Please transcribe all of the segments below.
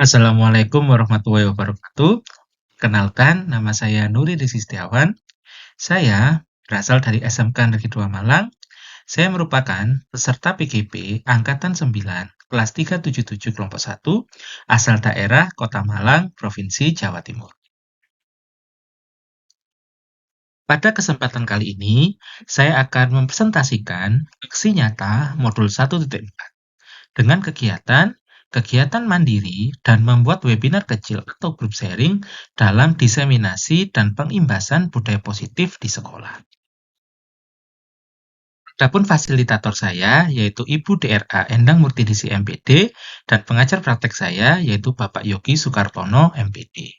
Assalamualaikum warahmatullahi wabarakatuh. Kenalkan, nama saya Nuri Rizky Setiawan. Saya berasal dari SMK Negeri 2 Malang. Saya merupakan peserta PGP Angkatan 9, kelas 377 kelompok 1, asal daerah Kota Malang, Provinsi Jawa Timur. Pada kesempatan kali ini, saya akan mempresentasikan aksi nyata modul 1.4 dengan kegiatan mandiri dan membuat webinar kecil atau group sharing dalam diseminasi dan pengimbasan budaya positif di sekolah. Adapun fasilitator saya yaitu Ibu DRA Endang Murtidisi MPD dan pengajar praktek saya yaitu Bapak Yogi Sukartono MPD.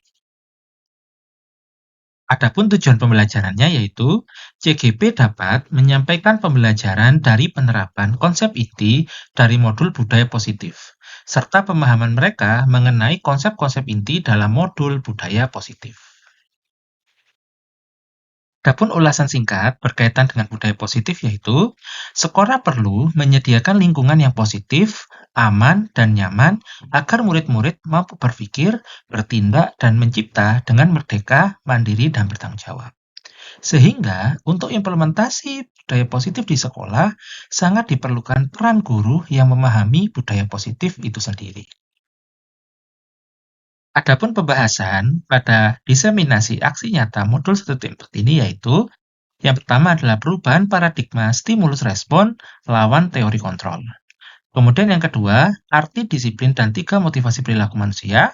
Adapun tujuan pembelajarannya yaitu CGP dapat menyampaikan pembelajaran dari penerapan konsep inti dari modul budaya positif, serta pemahaman mereka mengenai konsep-konsep inti dalam modul budaya positif. Adapun ulasan singkat berkaitan dengan budaya positif yaitu, sekolah perlu menyediakan lingkungan yang positif, aman, dan nyaman agar murid-murid mampu berpikir, bertindak, dan mencipta dengan merdeka, mandiri, dan bertanggung jawab. Sehingga untuk implementasi budaya positif di sekolah sangat diperlukan peran guru yang memahami budaya positif itu sendiri. Adapun pembahasan pada diseminasi aksi nyata modul 1.4 ini yaitu yang pertama adalah perubahan paradigma stimulus respon lawan teori kontrol. Kemudian yang kedua, arti disiplin dan 3 motivasi perilaku manusia.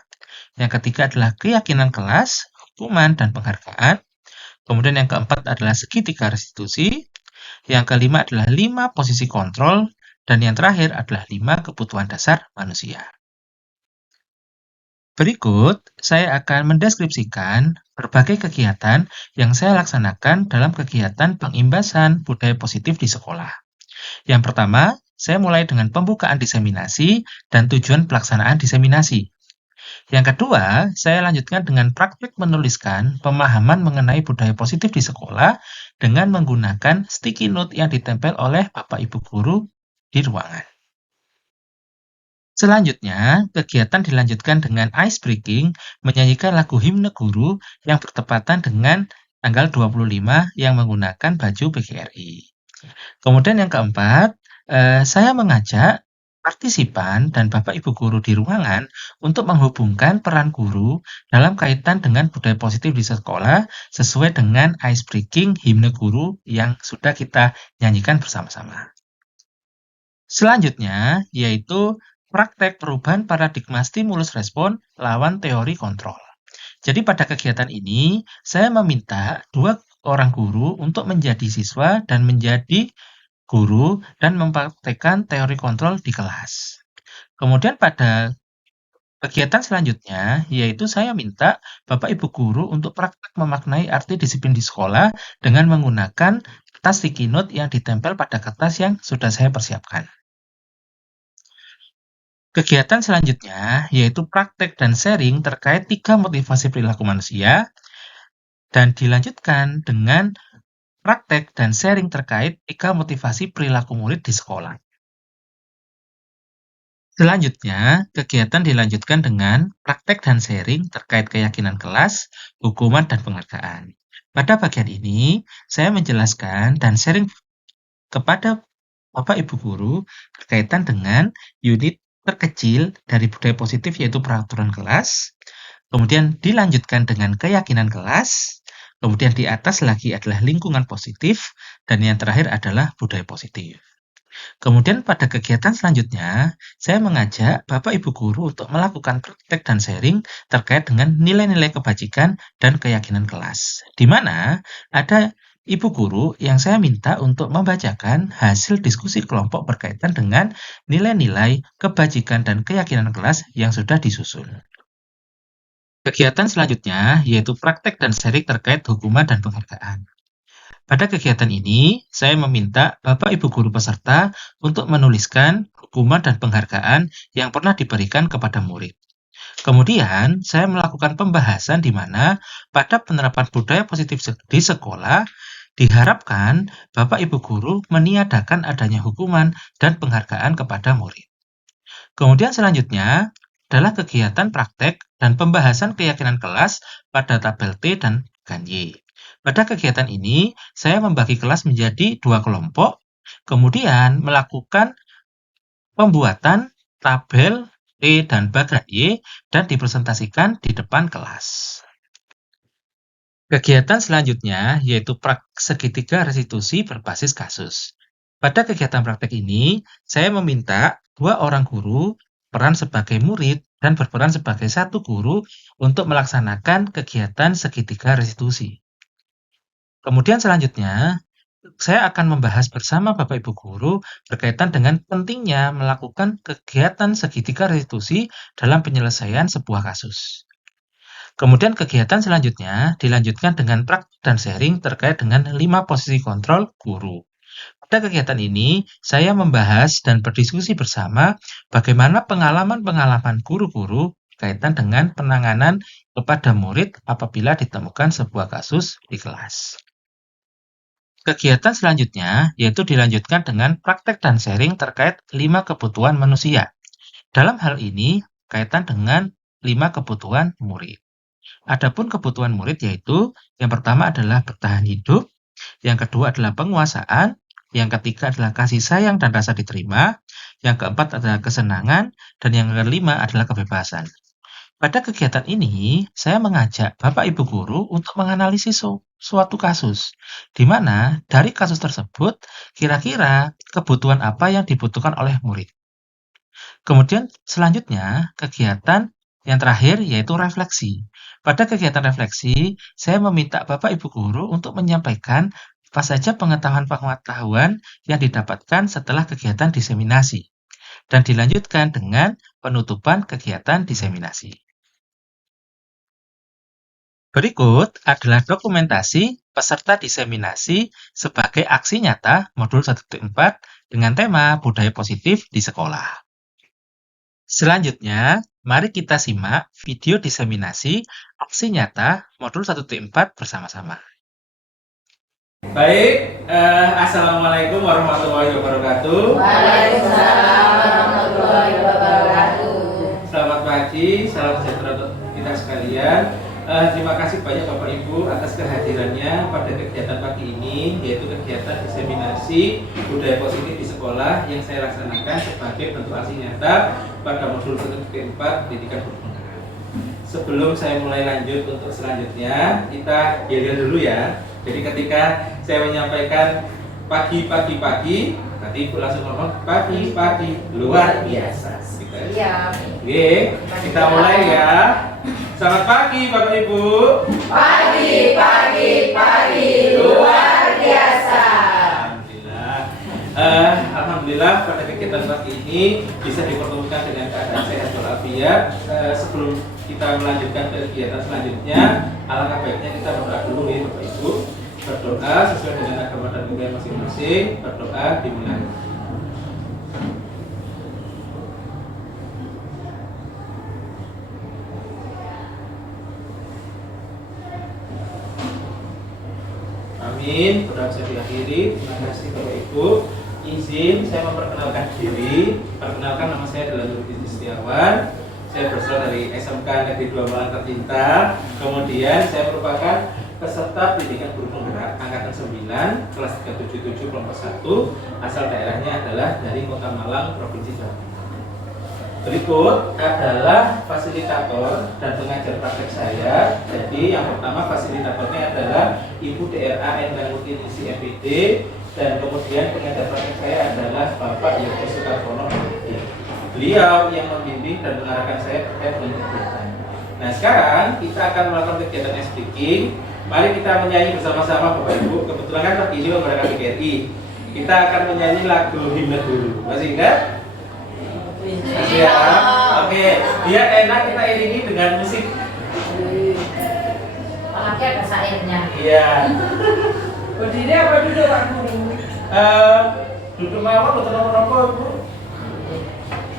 Yang ketiga adalah keyakinan kelas, hukuman, dan penghargaan. Kemudian yang keempat adalah segitiga restitusi. Yang kelima adalah 5 posisi kontrol. Dan yang terakhir adalah 5 kebutuhan dasar manusia. Berikut, saya akan mendeskripsikan berbagai kegiatan yang saya laksanakan dalam kegiatan pengimbasan budaya positif di sekolah. Yang pertama, saya mulai dengan pembukaan diseminasi dan tujuan pelaksanaan diseminasi. Yang kedua, saya lanjutkan dengan praktik menuliskan pemahaman mengenai budaya positif di sekolah dengan menggunakan sticky note yang ditempel oleh Bapak Ibu Guru di ruangan. Selanjutnya, kegiatan dilanjutkan dengan ice breaking, menyanyikan lagu himne guru yang bertepatan dengan tanggal 25 yang menggunakan baju PGRI. Kemudian yang keempat, saya mengajak partisipan dan Bapak Ibu guru di ruangan untuk menghubungkan peran guru dalam kaitan dengan budaya positif di sekolah sesuai dengan ice breaking himne guru yang sudah kita nyanyikan bersama-sama. Selanjutnya, yaitu praktek perubahan paradigma stimulus respon lawan teori kontrol. Jadi pada kegiatan ini, saya meminta 2 orang guru untuk menjadi siswa dan menjadi guru dan mempraktekkan teori kontrol di kelas. Kemudian pada kegiatan selanjutnya, yaitu saya minta Bapak Ibu guru untuk praktek memaknai arti disiplin di sekolah dengan menggunakan kertas sticky note yang ditempel pada kertas yang sudah saya persiapkan. Kegiatan selanjutnya yaitu praktek dan sharing terkait 3 motivasi perilaku manusia dan dilanjutkan dengan praktek dan sharing terkait 3 motivasi perilaku murid di sekolah. Selanjutnya, kegiatan dilanjutkan dengan praktek dan sharing terkait keyakinan kelas, hukuman, dan penghargaan. Pada bagian ini, saya menjelaskan dan sharing kepada Bapak Ibu Guru berkaitan dengan unit terkecil dari budaya positif yaitu peraturan kelas, kemudian dilanjutkan dengan keyakinan kelas, kemudian di atas lagi adalah lingkungan positif, dan yang terakhir adalah budaya positif. Kemudian pada kegiatan selanjutnya, saya mengajak Bapak Ibu Guru untuk melakukan praktek dan sharing terkait dengan nilai-nilai kebajikan dan keyakinan kelas, di mana ada Ibu Guru yang saya minta untuk membacakan hasil diskusi kelompok berkaitan dengan nilai-nilai kebajikan dan keyakinan kelas yang sudah disusun. Kegiatan selanjutnya yaitu praktek dan sharing terkait hukuman dan penghargaan. Pada kegiatan ini, saya meminta Bapak Ibu Guru peserta untuk menuliskan hukuman dan penghargaan yang pernah diberikan kepada murid. Kemudian, saya melakukan pembahasan di mana pada penerapan budaya positif di sekolah, diharapkan Bapak Ibu Guru meniadakan adanya hukuman dan penghargaan kepada murid. Kemudian selanjutnya, adalah kegiatan praktek dan pembahasan keyakinan kelas pada tabel T dan bagan Y. Pada kegiatan ini, saya membagi kelas menjadi 2 kelompok, kemudian melakukan pembuatan tabel T dan bagan Y dan dipresentasikan di depan kelas. Kegiatan selanjutnya yaitu segitiga restitusi berbasis kasus. Pada kegiatan praktek ini, saya meminta 2 orang guru peran sebagai murid dan berperan sebagai 1 guru untuk melaksanakan kegiatan segitiga restitusi. Kemudian selanjutnya, saya akan membahas bersama Bapak Ibu Guru berkaitan dengan pentingnya melakukan kegiatan segitiga restitusi dalam penyelesaian sebuah kasus. Kemudian kegiatan selanjutnya dilanjutkan dengan praktik dan sharing terkait dengan 5 posisi kontrol guru. Pada kegiatan ini, saya membahas dan berdiskusi bersama bagaimana pengalaman-pengalaman guru-guru berkaitan dengan penanganan kepada murid apabila ditemukan sebuah kasus di kelas. Kegiatan selanjutnya yaitu dilanjutkan dengan praktek dan sharing terkait 5 kebutuhan manusia. Dalam hal ini, kaitan dengan 5 kebutuhan murid. Adapun kebutuhan murid yaitu yang pertama adalah bertahan hidup, yang kedua adalah penguasaan, yang ketiga adalah kasih sayang dan rasa diterima, yang keempat adalah kesenangan, dan yang kelima adalah kebebasan. Pada kegiatan ini, saya mengajak Bapak Ibu Guru untuk menganalisis suatu kasus, di mana dari kasus tersebut kira-kira kebutuhan apa yang dibutuhkan oleh murid. Kemudian selanjutnya, kegiatan yang terakhir yaitu refleksi. Pada kegiatan refleksi, saya meminta Bapak Ibu Guru untuk menyampaikan apa saja pengetahuan-pengetahuan yang didapatkan setelah kegiatan diseminasi, dan dilanjutkan dengan penutupan kegiatan diseminasi. Berikut adalah dokumentasi peserta diseminasi sebagai aksi nyata modul 1.4 dengan tema budaya positif di sekolah. Selanjutnya, mari kita simak video diseminasi aksi nyata modul 1.4 bersama-sama. Baik, Assalamualaikum warahmatullahi wabarakatuh. Waalaikumsalam warahmatullahi wabarakatuh. Selamat pagi, salam sejahtera untuk kita sekalian. Terima kasih banyak Bapak Ibu atas kehadirannya pada kegiatan pagi ini, yaitu kegiatan diseminasi budaya positif di sekolah yang saya laksanakan sebagai bentuk aksi nyata pada modul 1.4 pendidikan berpengalaman. Sebelum saya mulai lanjut untuk selanjutnya, kita biarkan dulu ya. Jadi ketika saya menyampaikan pagi-pagi, nanti Ibu langsung ngomong pagi-pagi luar biasa. Iya. Oke, kita mulai ya. Selamat pagi Bapak Ibu. Pagi luar biasa. Alhamdulillah pada kegiatan pagi ini bisa dipertemukan dengan keadaan sehat walafiat. Sebelum kita melanjutkan ke kegiatan selanjutnya, alangkah baiknya kita berdoa dulu ya Bapak Ibu. Berdoa sesuai dengan agama dan budaya masing-masing. Berdoa dimulai. Amin. Berdoa saya diakhiri. Terima kasih Bapak Ibu. Izin saya memperkenalkan diri. Perkenalkan, nama saya adalah Nurul Setiawan. Saya berasal dari SMK Negeri 2 Malang Tercinta. Kemudian saya merupakan peserta pendidikan guru penggerak angkatan 9 kelas 377 kelompok 1. Asal daerahnya adalah dari Kota Malang, Provinsi Jawa Timur. Berikut adalah fasilitator dan pengajar praktek saya. Jadi yang pertama fasilitatornya adalah Ibu DRA Endang Nutinisi MPD, dan kemudian pengajar praktek saya adalah Bapak Yoko Sukartono MPD. Beliau yang membimbing dan mengarahkan saya terkait dengan kegiatan. Nah sekarang kita akan melakukan kegiatan speaking. Mari kita menyanyi bersama-sama Bapak Ibu. Kebetulan kan pagi ini memberangkat GRI. Kita akan menyanyi lagu himne dulu. Masih ingat? Masih ya? Oke, biar enak kita iringi dengan musik. Apalagi ada sairnya. Iya. Berdiri apa duduk Pak Guru? Duduk mawon atau nomor-nomor Bu?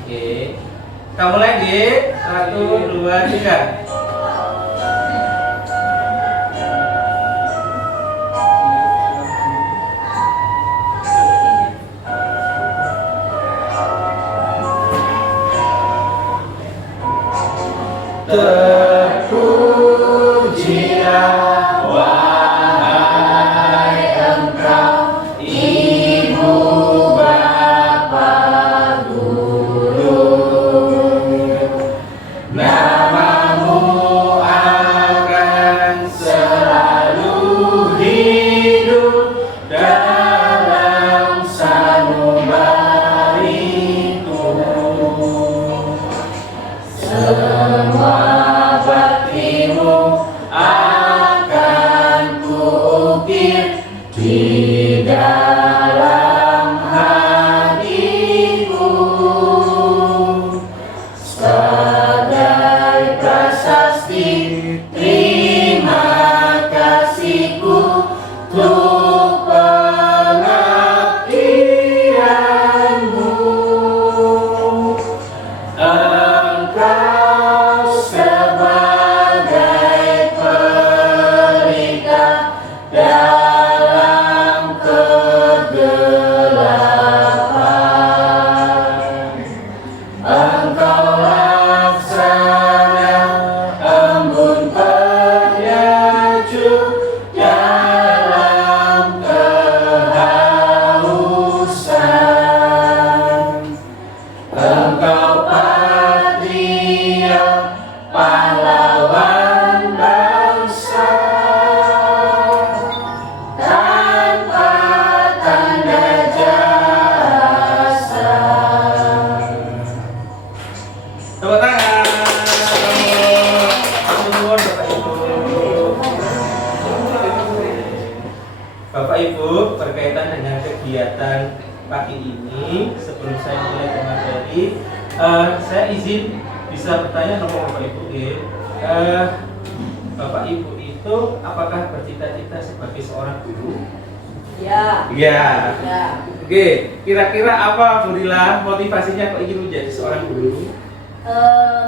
Oke. Kamu lagi? 1, 2, 3. Terpujilah wahai Engkau, Ibu Bapa Guru. Namamu akan selalu hidup dalam sanubariku. Semua baktimu akan kuukir di dalam hatiku sebagai prasasti terima kasihku untuk pengabdianmu. Engkau sebagai pelita dalam kegelapan. Engkau laksana embun penyejuk dalam kehausan. Engkau patria, pahlawan bangsa, tanpa tanda jasa. Tepuk tangan. Nuwun, Bapak Ibu, berkaitan dengan kegiatan pagi ini, sebelum saya mulai ke materi, saya izin bisa bertanya sama Bapak Ibu. Bapak Ibu itu apakah bercita-cita sebagai seorang guru? Ya. Iya. Ya. Oke, kira-kira apa Bu Rila motivasinya kok ingin menjadi seorang guru?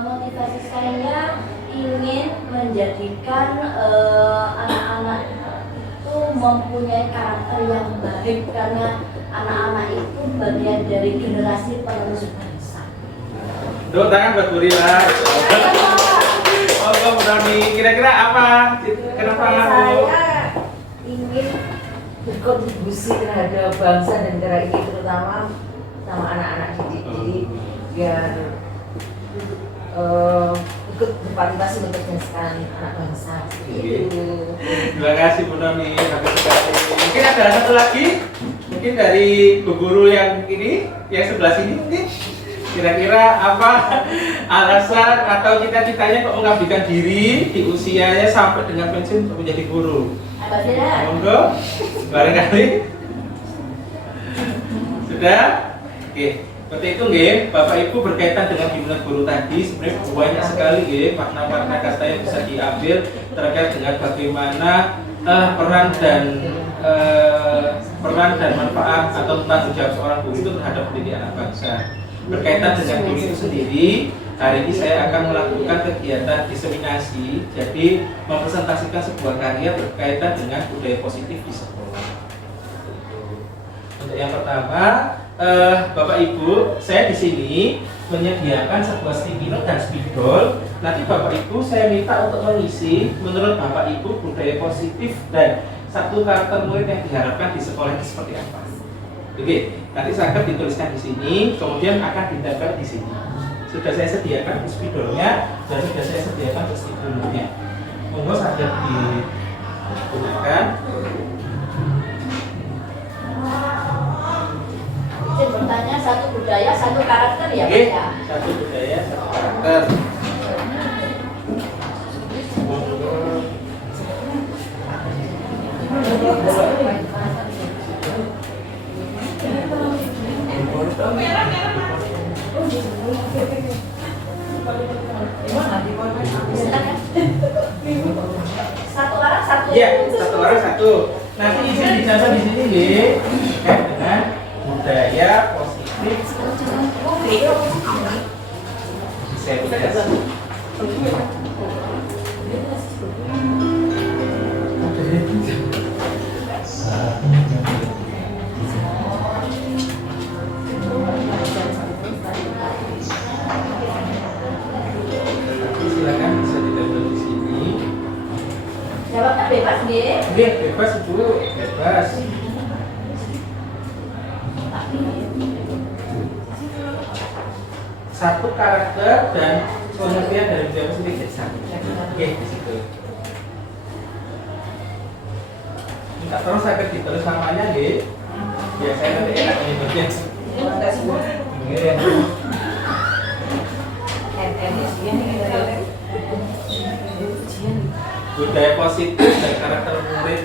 Motivasi saya ingin menjadikan anak-anak itu mempunyai karakter yang baik, karena anak-anak itu bagian dari generasi penerus bangsa. Tepuk tangan buat Bu Rila. Oh, Bu Doni, kira-kira apa? Kenapa Bu? Saya ingin berkontribusi terhadap bangsa dan negara ini, terutama sama anak-anak didik. Jadi biar ikut berpartisipasi mencerdaskan anak bangsa. Itu. Terima kasih Bu Doni, bagus sekali. Mungkin ada satu lagi, mungkin dari Bu Guru yang ini, yang sebelah sini mungkin. Kira-kira apa alasan atau cita-citanya kok mengabdikan diri di usianya sampai dengan pensiun untuk menjadi guru? Monggo, barangkali sudah. Oke, seperti itu nggih, Bapak Ibu, berkaitan dengan bimbingan guru tadi sebenarnya banyak sekali nggih makna-makna kata yang bisa diambil terkait dengan bagaimana peran dan manfaat atau tanggung jawab seorang guru itu terhadap pendidikan anak bangsa. Berkaitan dengan guru itu sendiri, hari ini saya akan melakukan kegiatan diseminasi, jadi mempresentasikan sebuah karya berkaitan dengan budaya positif di sekolah. Untuk yang pertama, Bapak Ibu, saya di sini menyediakan sebuah sticky note dan spidol. Nanti Bapak Ibu saya minta untuk mengisi menurut Bapak Ibu budaya positif dan satu karakter murid yang diharapkan di sekolah itu seperti apa. Oke, nanti saya akan dituliskan di sini, kemudian akan ditempel di sini. Sudah saya sediakan spidolnya dan sudah saya sediakan sticky note-nya. Monggo saja digunakan. Izin bertanya, satu budaya, satu karakter ya, Oke, Pak ya? satu budaya, satu karakter. Satu orang satu. Iya, satu orang satu. Nanti izin dicatat di sini nggih, terkait dengan budaya positif. Saya tulis. Silakan. bebas nggih. Nggih, bebas Ibu, bebas. Satu karakter dan pengertian dari budaya positif desa. Oke, di situ. Minta tolong saya ditulis namanya, nggih. Biar saya nanti enak menyebutnya. Nggih. Budaya positif dan karakter murid.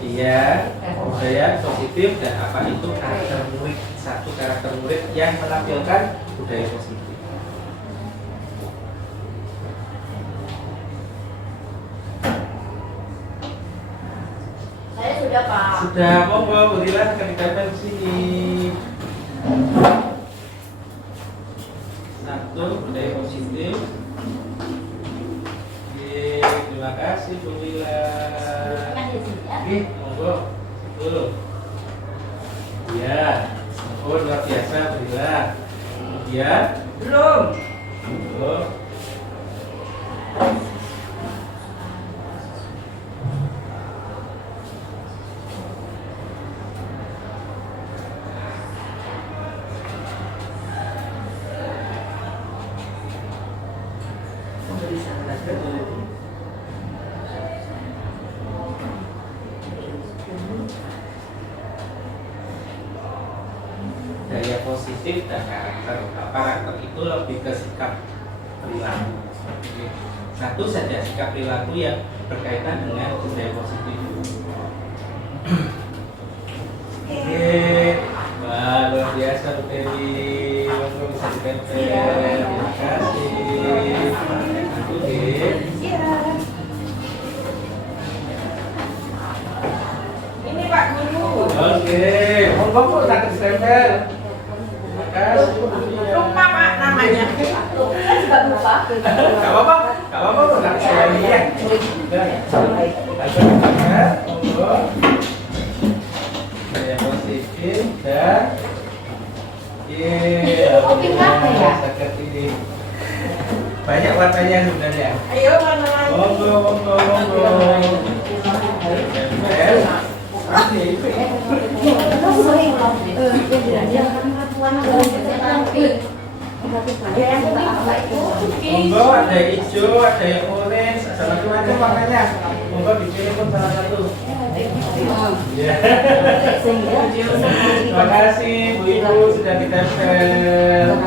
Iya, budaya positif dan apa itu karakter murid. Satu karakter murid yang menampilkan budaya positif. Saya sudah Pak. Sudah, monggo, berilah akan ditempel di sini. Satu budaya positif. Oke, terima kasih Bu Lila. Oke, monggo. Betul. Ya, oh luar biasa Bu Lila. Kemudian belum. Belum. Daya positif dan karakter. Karakter itu lebih ke sikap perilaku. Satu saja sikap perilaku yang berkaitan dengan budaya positif. Oke, wah luar biasa Bu Dewi. Monggo bisa ditempel. Terima kasih. Oke. Ini Pak Guru. Oke, monggo Bu tak ditempel. Terima kasih. Lupa Pak namanya. Saya juga lupa. Gak apa-apa, gak apa-apa Bu, nanti saya lihat. Monggo. Daya positif dan Kopi apa ya? seperti ini. Banyak warnanya sebenarnya. Ayo mana? Monggo, monggo, monggo. Tempel. Monggo, ada yang hijau, ada yang orange, ada macam-macam warnanya. Monggo dipilih pun salah satu. Ya. Terima kasih Bu Ibu sudah ditempel.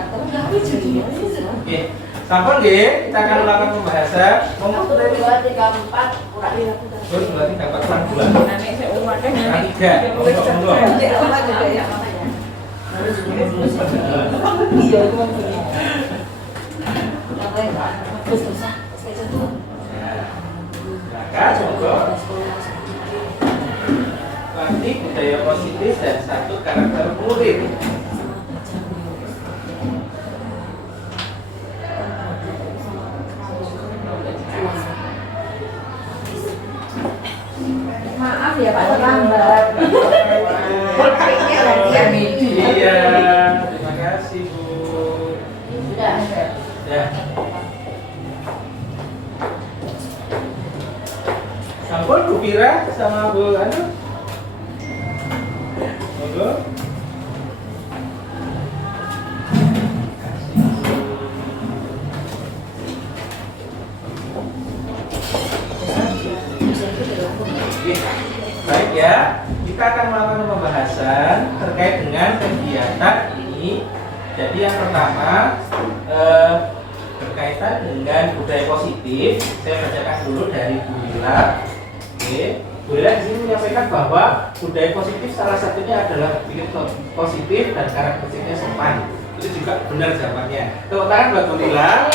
Oke, sampun nggih, kita akan melakukan pembahasan. Monggo 1, 2, 3, 4 kurang. terus berarti dapat kurang 2. Kurang 3. Monggo, monggo. Silakan, monggo. Berarti budaya positif dan satu karakter murid. Maaf ya Pak terlambat. Berkalinya gantian nih. Iya, terima kasih Bu. Sudah. Ya. Sampun Bu Pira sama Bu Anu. Monggo. Oke, baik ya, kita akan melakukan pembahasan terkait dengan kegiatan ini. Jadi yang pertama berkaitan dengan budaya positif. Saya bacakan dulu dari Bu Lila. Oke, Bu Lila di sini menyampaikan bahwa budaya positif salah satunya adalah berpikir positif dan karakteristiknya sopan. Itu juga benar jawabannya. Tepuk tangan buat Bu Lila.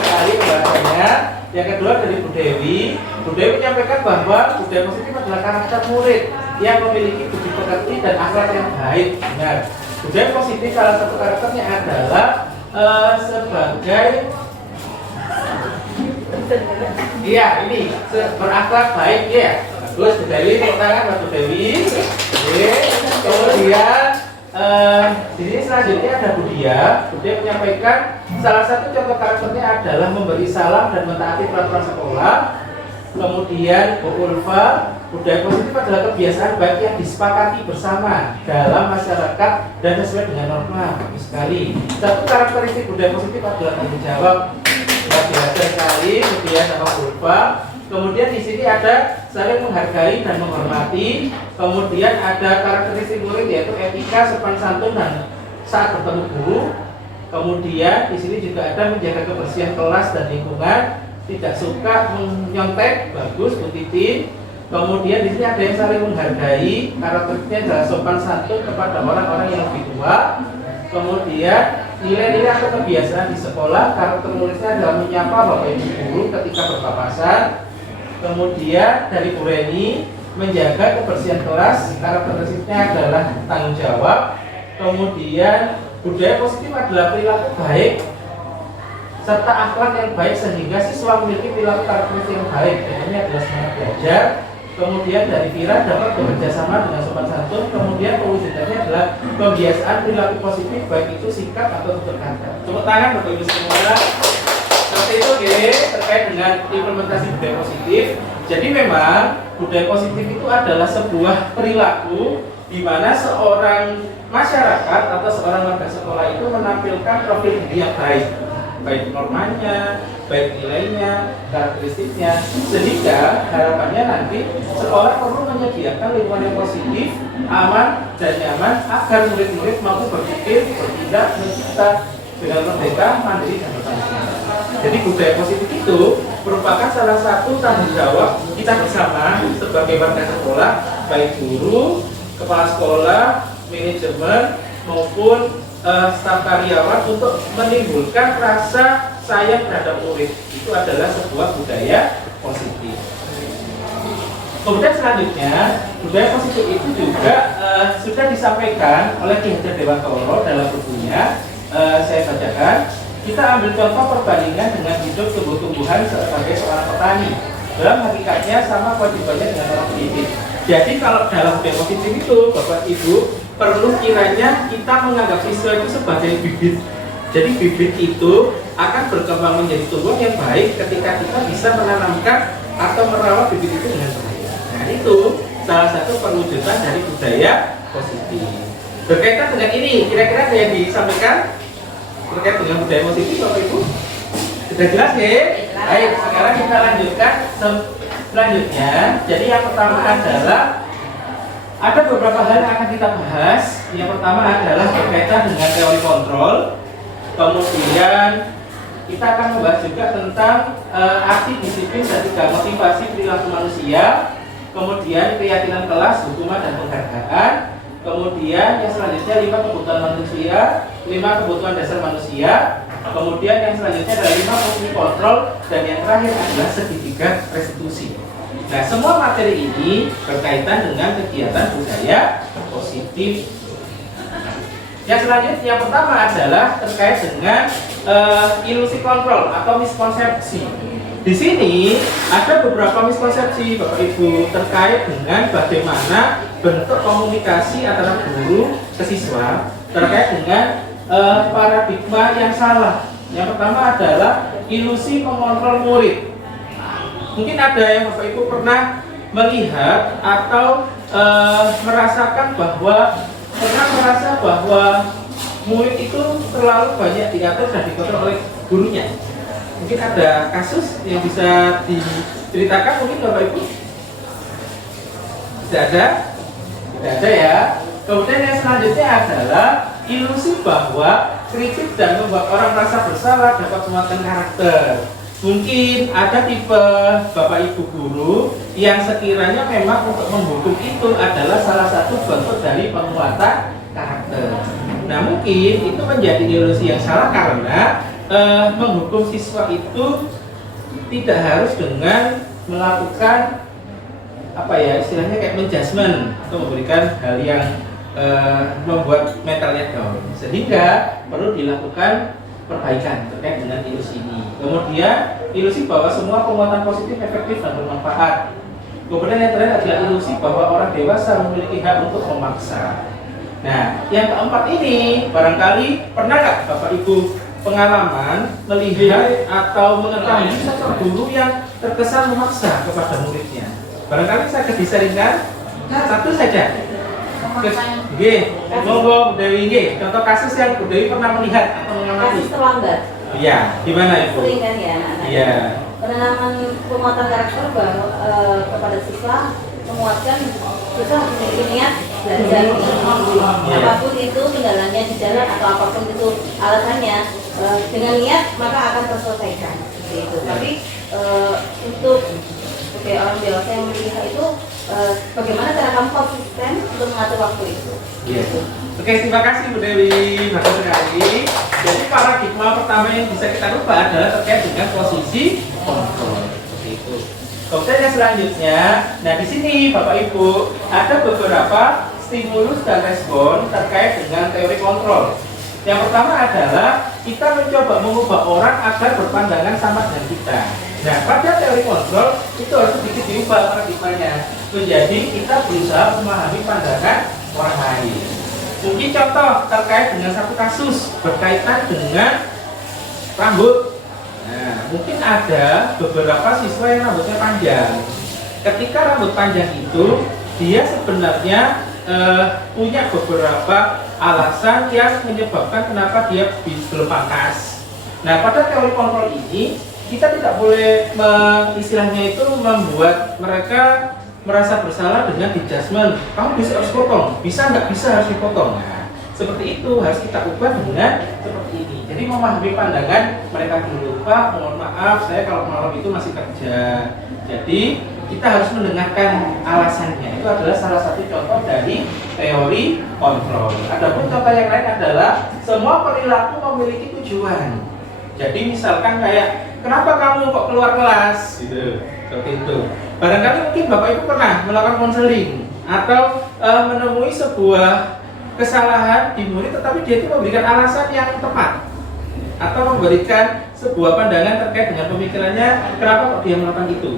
Sekali pembahasannya. Yang kedua dari Bu Dewi. Bu Dewi menyampaikan bahwa budaya positif adalah karakter murid yang memiliki budi pekerti dan akhlak yang baik. Benar. Budaya positif salah satu karakternya adalah sebagai ini berakhlak baik ya. Bagus Bu Dewi, tepuk tangan buat Bu Dewi. Oke. Kemudian di sini selanjutnya ada Budia. Budia menyampaikan salah satu contoh karakternya adalah memberi salam dan mentaati peraturan sekolah. Kemudian Bu Ulfa, budaya positif adalah kebiasaan baik yang disepakati bersama dalam masyarakat dan sesuai dengan norma. Bagus sekali. Satu karakteristik budaya positif adalah tanggung jawab. Luar biasa sekali, kemudian sama Bu Ulfa. Kemudian di sini ada saling menghargai dan menghormati. Kemudian ada karakteristik murid yaitu etika, sopan santun dan saat bertemu guru. Kemudian di sini juga ada menjaga kebersihan kelas dan lingkungan, tidak suka menyontek, bagus Bu Titi. Kemudian di sini ada yang saling menghargai, karakteristiknya adalah sopan santun kepada orang-orang yang lebih tua. Kemudian nilai-nilai atau kebiasaan di sekolah, karakter muridnya adalah menyapa Bapak Ibu guru ketika berpapasan. Kemudian dari Bu Reni, menjaga kebersihan kelas, karakteristiknya adalah tanggung jawab. Kemudian budaya positif adalah perilaku baik serta akhlak yang baik sehingga siswa memiliki perilaku karakteristik yang baik. Ini adalah semangat belajar. Kemudian dari Vira dapat bekerja sama dengan sopan santun. Kemudian pewujudannya adalah kebiasaan perilaku positif baik itu sikap atau tutur kata. Tepuk tangan Bapak Ibu semua. Seperti itu terkait dengan implementasi budaya positif. Jadi memang budaya positif itu adalah sebuah perilaku di mana seorang masyarakat atau seorang warga sekolah itu menampilkan profil diri yang baik normanya, baik nilainya, karakteristiknya, sehingga harapannya nanti sekolah perlu menyediakan lingkungan yang positif, aman dan nyaman agar murid-murid mampu berpikir, bertindak, mencipta dengan merdeka, mandiri dan bertanggung jawab. Jadi budaya positif itu merupakan salah satu tanggung jawab kita bersama sebagai warga sekolah, baik guru, kepala sekolah, manajemen maupun staf karyawan untuk menimbulkan rasa sayang terhadap murid. Itu adalah sebuah budaya positif. Kemudian selanjutnya, budaya positif itu juga sudah disampaikan oleh Ki Hajar Dewantoro dalam bukunya. Saya bacakan. Kita ambil contoh perbandingan dengan hidup tumbuh-tumbuhan sebagai seorang petani. Dalam hakikatnya sama kewajibannya dengan orang pendidik. Jadi kalau dalam budaya positif itu, Bapak Ibu, perlu kiranya kita menganggap siswa itu sebagai bibit. Jadi bibit itu akan berkembang menjadi tumbuhan yang baik ketika kita bisa menanamkan atau merawat bibit itu dengan baik. Nah itu salah satu perwujudan dari budaya positif. Berkaitan dengan ini, kira-kira ada yang disampaikan terkait dengan budaya positif, Bapak Ibu? Sudah jelas ya? Baik, sekarang kita lanjutkan selanjutnya. Jadi yang pertama adalah ada beberapa hal yang akan kita bahas. Yang pertama adalah berkaitan dengan teori kontrol. Kemudian kita akan membahas juga tentang arti disiplin dan juga motivasi perilaku manusia. Kemudian keyakinan kelas, hukuman dan penghargaan. Kemudian yang selanjutnya 5 kebutuhan manusia, 5 kebutuhan dasar manusia. Kemudian yang selanjutnya adalah 5 fungsi kontrol, dan yang terakhir adalah segitiga restitusi. Nah, semua materi ini berkaitan dengan kegiatan budaya positif. Yang selanjutnya, yang pertama adalah terkait dengan ilusi kontrol atau miskonsepsi. Di sini ada beberapa miskonsepsi Bapak Ibu terkait dengan bagaimana bentuk komunikasi antara guru ke siswa terkait dengan paradigma yang salah. Yang pertama adalah ilusi mengontrol murid. Mungkin ada yang Bapak Ibu pernah melihat atau merasakan bahwa merasa bahwa murid itu terlalu banyak diatur dan dikontrol oleh gurunya. Mungkin ada kasus yang bisa diceritakan mungkin Bapak Ibu? Tidak ada? Tidak ada ya. Kemudian yang selanjutnya adalah ilusi bahwa kritik dan membuat orang merasa bersalah dapat menguatkan karakter. Mungkin ada tipe Bapak Ibu guru yang sekiranya memang untuk menghukum itu adalah salah satu bentuk dari penguatan karakter. Nah mungkin itu menjadi ilusi yang salah karena menghukum siswa itu tidak harus dengan melakukan apa ya istilahnya kayak menjudgment atau memberikan hal yang membuat mentalnya down, sehingga perlu dilakukan perbaikan terkait dengan ilusi ini. Kemudian ilusi bahwa semua penguatan positif efektif dan bermanfaat. Kemudian yang terakhir adalah ilusi bahwa orang dewasa memiliki hak untuk memaksa. Nah, yang keempat ini barangkali pernah nggak Bapak Ibu pengalaman melihat atau mengetahui sosok guru yang terkesan memaksa kepada muridnya? Barangkali saya disaringkan satu saja. Oke, monggo Bu Dewi nggih. Contoh kasus yang Bu Dewi pernah melihat atau mengamati. Kasus terlambat. Iya, gimana Ibu? Sering kan ya anak-anak. Iya. Penanaman penguatan karakter bahwa kepada siswa menguatkan siswa memiliki niat belajar apapun itu kendalanya di jalan atau apapun itu alasannya dengan niat maka akan terselesaikan seperti itu. Tapi untuk sebagai orang dewasa yang melihat itu bagaimana cara kamu konsisten untuk mengatur waktu itu. Iya. Oke, terima kasih Bu Dewi, bagus sekali. Jadi paradigma pertama yang bisa kita rubah adalah terkait dengan posisi kontrol. Seperti itu. Kemudian yang selanjutnya, nah di sini Bapak Ibu ada beberapa stimulus dan respon terkait dengan teori kontrol. Yang pertama adalah kita mencoba mengubah orang agar berpandangan sama dengan kita. Nah, pada teori kontrol itu harus sedikit diubah paradigmanya menjadi kita berusaha memahami pandangan orang lain. Mungkin contoh terkait dengan satu kasus berkaitan dengan rambut. Nah, mungkin ada beberapa siswa yang rambutnya panjang. Ketika rambut panjang itu, dia sebenarnya punya beberapa alasan yang menyebabkan kenapa dia belum pangkas. Nah, pada teori kontrol ini kita tidak boleh istilahnya itu membuat mereka merasa bersalah dengan di-judgment. Kamu bisa harus potong, bisa nggak bisa harus dipotong. Nah, seperti itu harus kita ubah dengan seperti ini. Jadi memahami pandangan mereka dulu. Pak, mohon maaf, saya kalau malam itu masih kerja. Jadi kita harus mendengarkan alasannya. Itu adalah salah satu contoh dari teori kontrol. Adapun contoh yang lain adalah semua perilaku memiliki tujuan. Jadi misalkan kayak kenapa kamu kok keluar kelas gitu, seperti itu. Barangkali mungkin Bapak Ibu pernah melakukan konseling atau menemui sebuah kesalahan di murid, tetapi dia itu memberikan alasan yang tepat atau memberikan sebuah pandangan terkait dengan pemikirannya kenapa kok dia melakukan itu.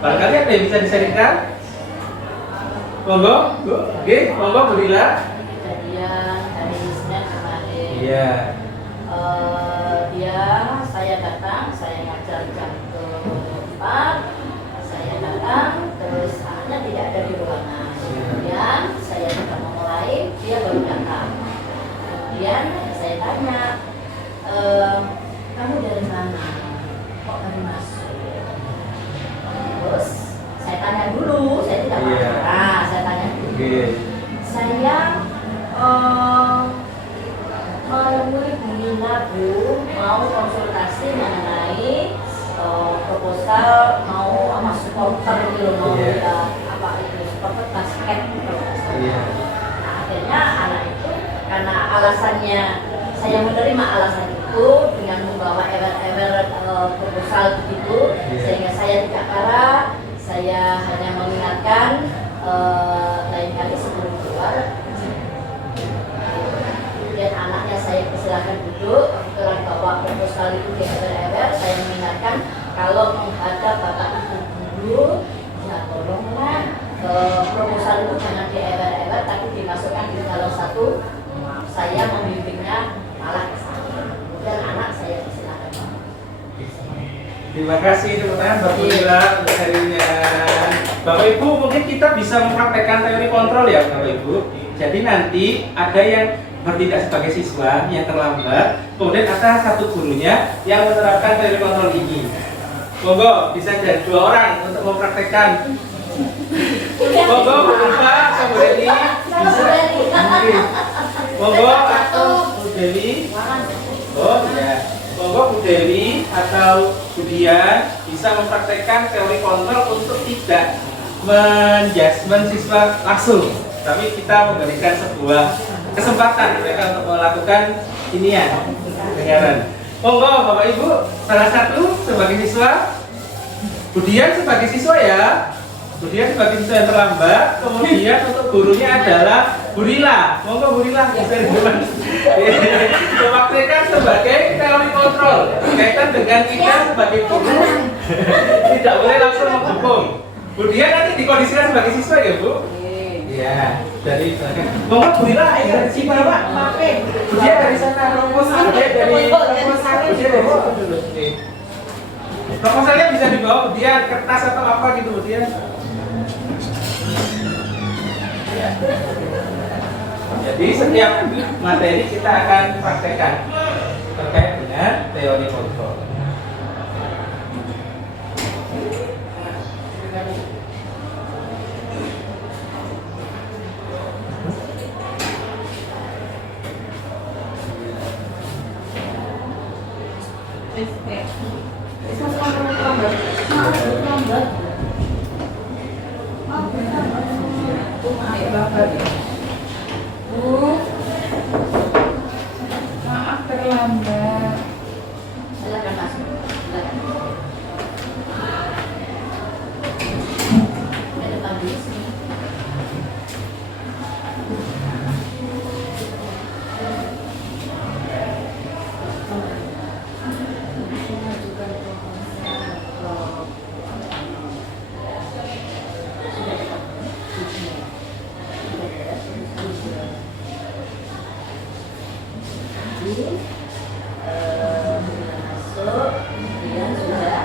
Barangkali ada yang bisa disaringkan? Monggo, Bu. Oke, monggo Bu Lila. Kejadian hari Senin kemarin. Iya. Saya datang, saya ngajar jam ke-4, saya datang, terus anaknya tidak ada di ruangan. Kemudian saya sudah memulai, dia baru datang. Kemudian saya tanya, kamu dari mana? Kok baru masuk? Terus saya tanya dulu, saya tidak Iya. marah. Saya tanya dulu. Oke. Saya menemui Bu Nina, Bu, mau konsultasi mengenai proposal mau sama supporter gitu, mau apa itu supporter basket gitu. Iya. Nah, akhirnya anak itu karena alasannya saya menerima alasan itu dengan membawa ewer-ewer proposal begitu, sehingga saya tidak marah, saya hanya mengingatkan lain kali sebelum keluar. Kemudian anaknya saya persilahkan duduk, kebetulan bawa proposal itu di ewer-ewer, saya mengingatkan kalau menghadap Bapak Ibu guru, ya tolonglah proposal itu jangan di ewer-ewer, tapi dimasukkan di dalam satu. Saya membimbingnya malah ke sana. Kemudian anak saya persilahkan. Terima kasih teman-teman Bapak Lila untuk harinya. Bapak Ibu, mungkin kita bisa mempraktekkan teori kontrol ya Bapak Ibu. Jadi nanti ada yang bertindak sebagai siswa yang terlambat, kemudian ada satu gurunya yang menerapkan teori kontrol ini. Monggo bisa jadi 2 orang untuk mempraktekkan. Monggo Bu Ulfa, Bu Dewi bisa. Monggo atau Bu Dewi. Oh ya. Monggo Bu Dewi atau Bu Dian bisa mempraktekkan teori kontrol untuk tidak menjudgment siswa langsung, tapi kita memberikan sebuah kesempatan mereka untuk melakukan inian dengaran. Monggo Bapak Ibu, salah satu sebagai siswa, Bu Dian sebagai siswa ya. Bu Dian sebagai siswa yang terlambat, kemudian untuk gurunya adalah Bu Lila. Monggo Bu Lila bisa duluan. Mempraktekkan sebagai teori kontrol berkaitan dengan kita sebagai guru tidak boleh langsung menghukum. Bu Dian nanti dikondisikan sebagai siswa ya Bu? Iya. dari belakang. Monggo Bu Ira, si Bapak, pakai. Dia dari sana, proposal dari proposalnya dia bawa dulu. Proposalnya bisa dibawa dia kertas atau apa gitu dia. Jadi setiap materi kita akan praktekkan terkait dengan teori kontrol. Maaf terlambat. Silakan masuk. Silakan. Ke depan dulu sini. Masuk, kemudian sudah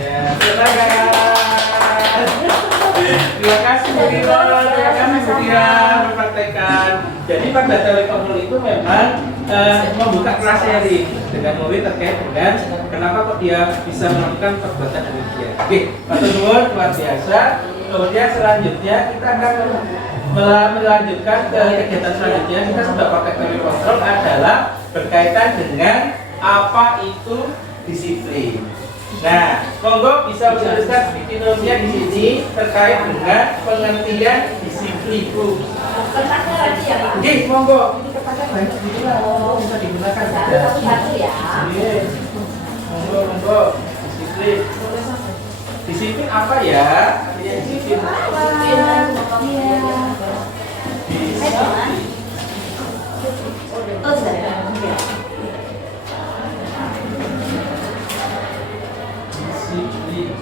Ya, silakan. Terima kasih Bu Ira, terima kasih Bu Ira mempraktekkan. Jadi pada teori kontrol itu memang membuka kelas sharing dengan murid terkait dengan kenapa kok dia bisa melakukan perbuatan demikian. Oke, Pak Tunur luar biasa. Kemudian selanjutnya kita akan melanjutkan ke kegiatan selanjutnya. Kita sudah pakai teori kontrol adalah berkaitan dengan apa itu disiplin. Nah, monggo bisa menuliskan fikinomnya di sini terkait dengan pengertian disiplin. kertasnya lagi ya Pak. Oke, monggo. Ini kertasnya banyak gitu lah, bisa digunakan. Satu-satu ya. Iya. Monggo, disiplin. Disiplin apa ya? Artinya disiplin. Disiplin. Oh, sudah. Disiplin.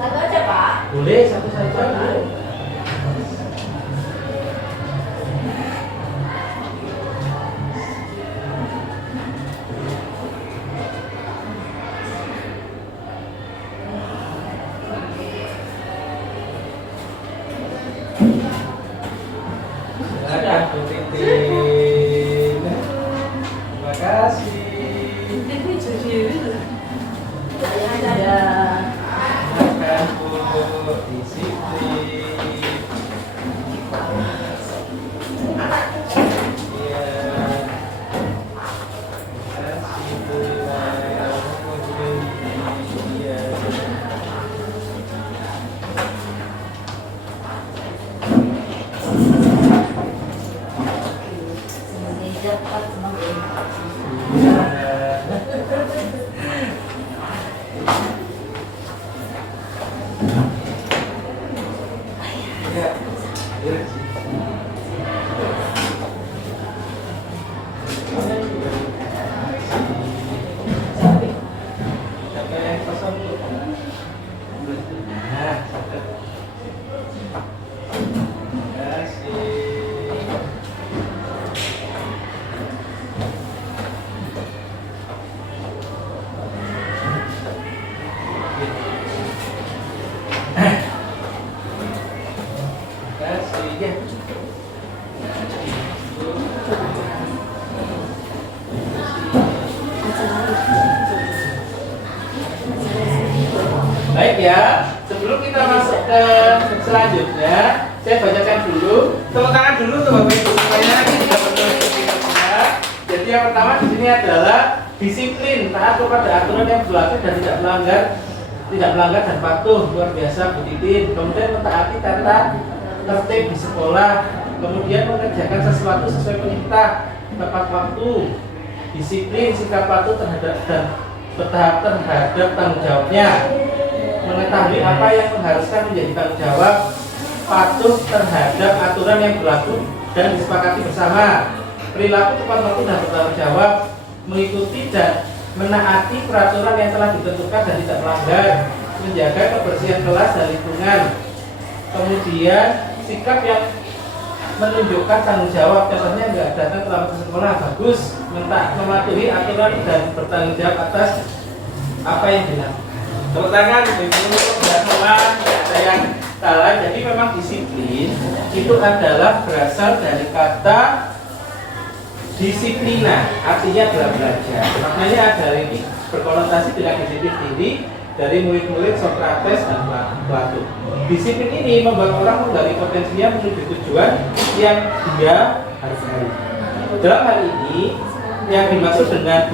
Satu aja Pak. Boleh satu saja. Silakan Bu Titin. Terima kasih. Ada. Silakan Bu disiplin. Iya. Terima kasih Bu. Iya. Indonesia Pak semoga. Ya. Ya. Siapa yang kosong Bu? Nah, terima kasih. Kasih ya. Baik ya, sebelum kita masuk ke selanjutnya, saya bacakan dulu. Tepuk tangan dulu untuk Bapak Ibu semuanya kita berdoa. Jadi yang pertama di sini adalah disiplin, taat kepada aturan yang berlaku dan tidak melanggar tidak melanggar dan patuh, luar biasa Bu Titin. Kemudian mentaati tata tertib di sekolah, kemudian mengerjakan sesuatu sesuai perintah, tepat waktu, disiplin, sikap patuh terhadap dan bertahap terhadap tanggung jawabnya, mengetahui apa yang mengharuskan menjadi tanggung jawab, patuh terhadap aturan yang berlaku dan disepakati bersama, perilaku tepat waktu dan bertanggung jawab, mengikuti dan menaati peraturan yang telah ditentukan dan tidak melanggar, menjaga kebersihan kelas dan lingkungan, kemudian sikap yang menunjukkan tanggung jawab, contohnya nggak datang terlambat ke sekolah, bagus, mematuhi aturan dan bertanggung jawab atas apa yang dilakukan. Tepuk tangan Ibu dan teman, tidak ada yang salah. Jadi memang disiplin itu adalah berasal dari kata disiplina, artinya adalah belajar. Maknanya adalah ini berkonotasi dengan disiplin diri dari murid-murid Sokrates dan Plato. Disiplin ini membuat orang menggali potensinya menuju tujuan yang dia harus raih. Dalam hal ini, yang dimaksud dengan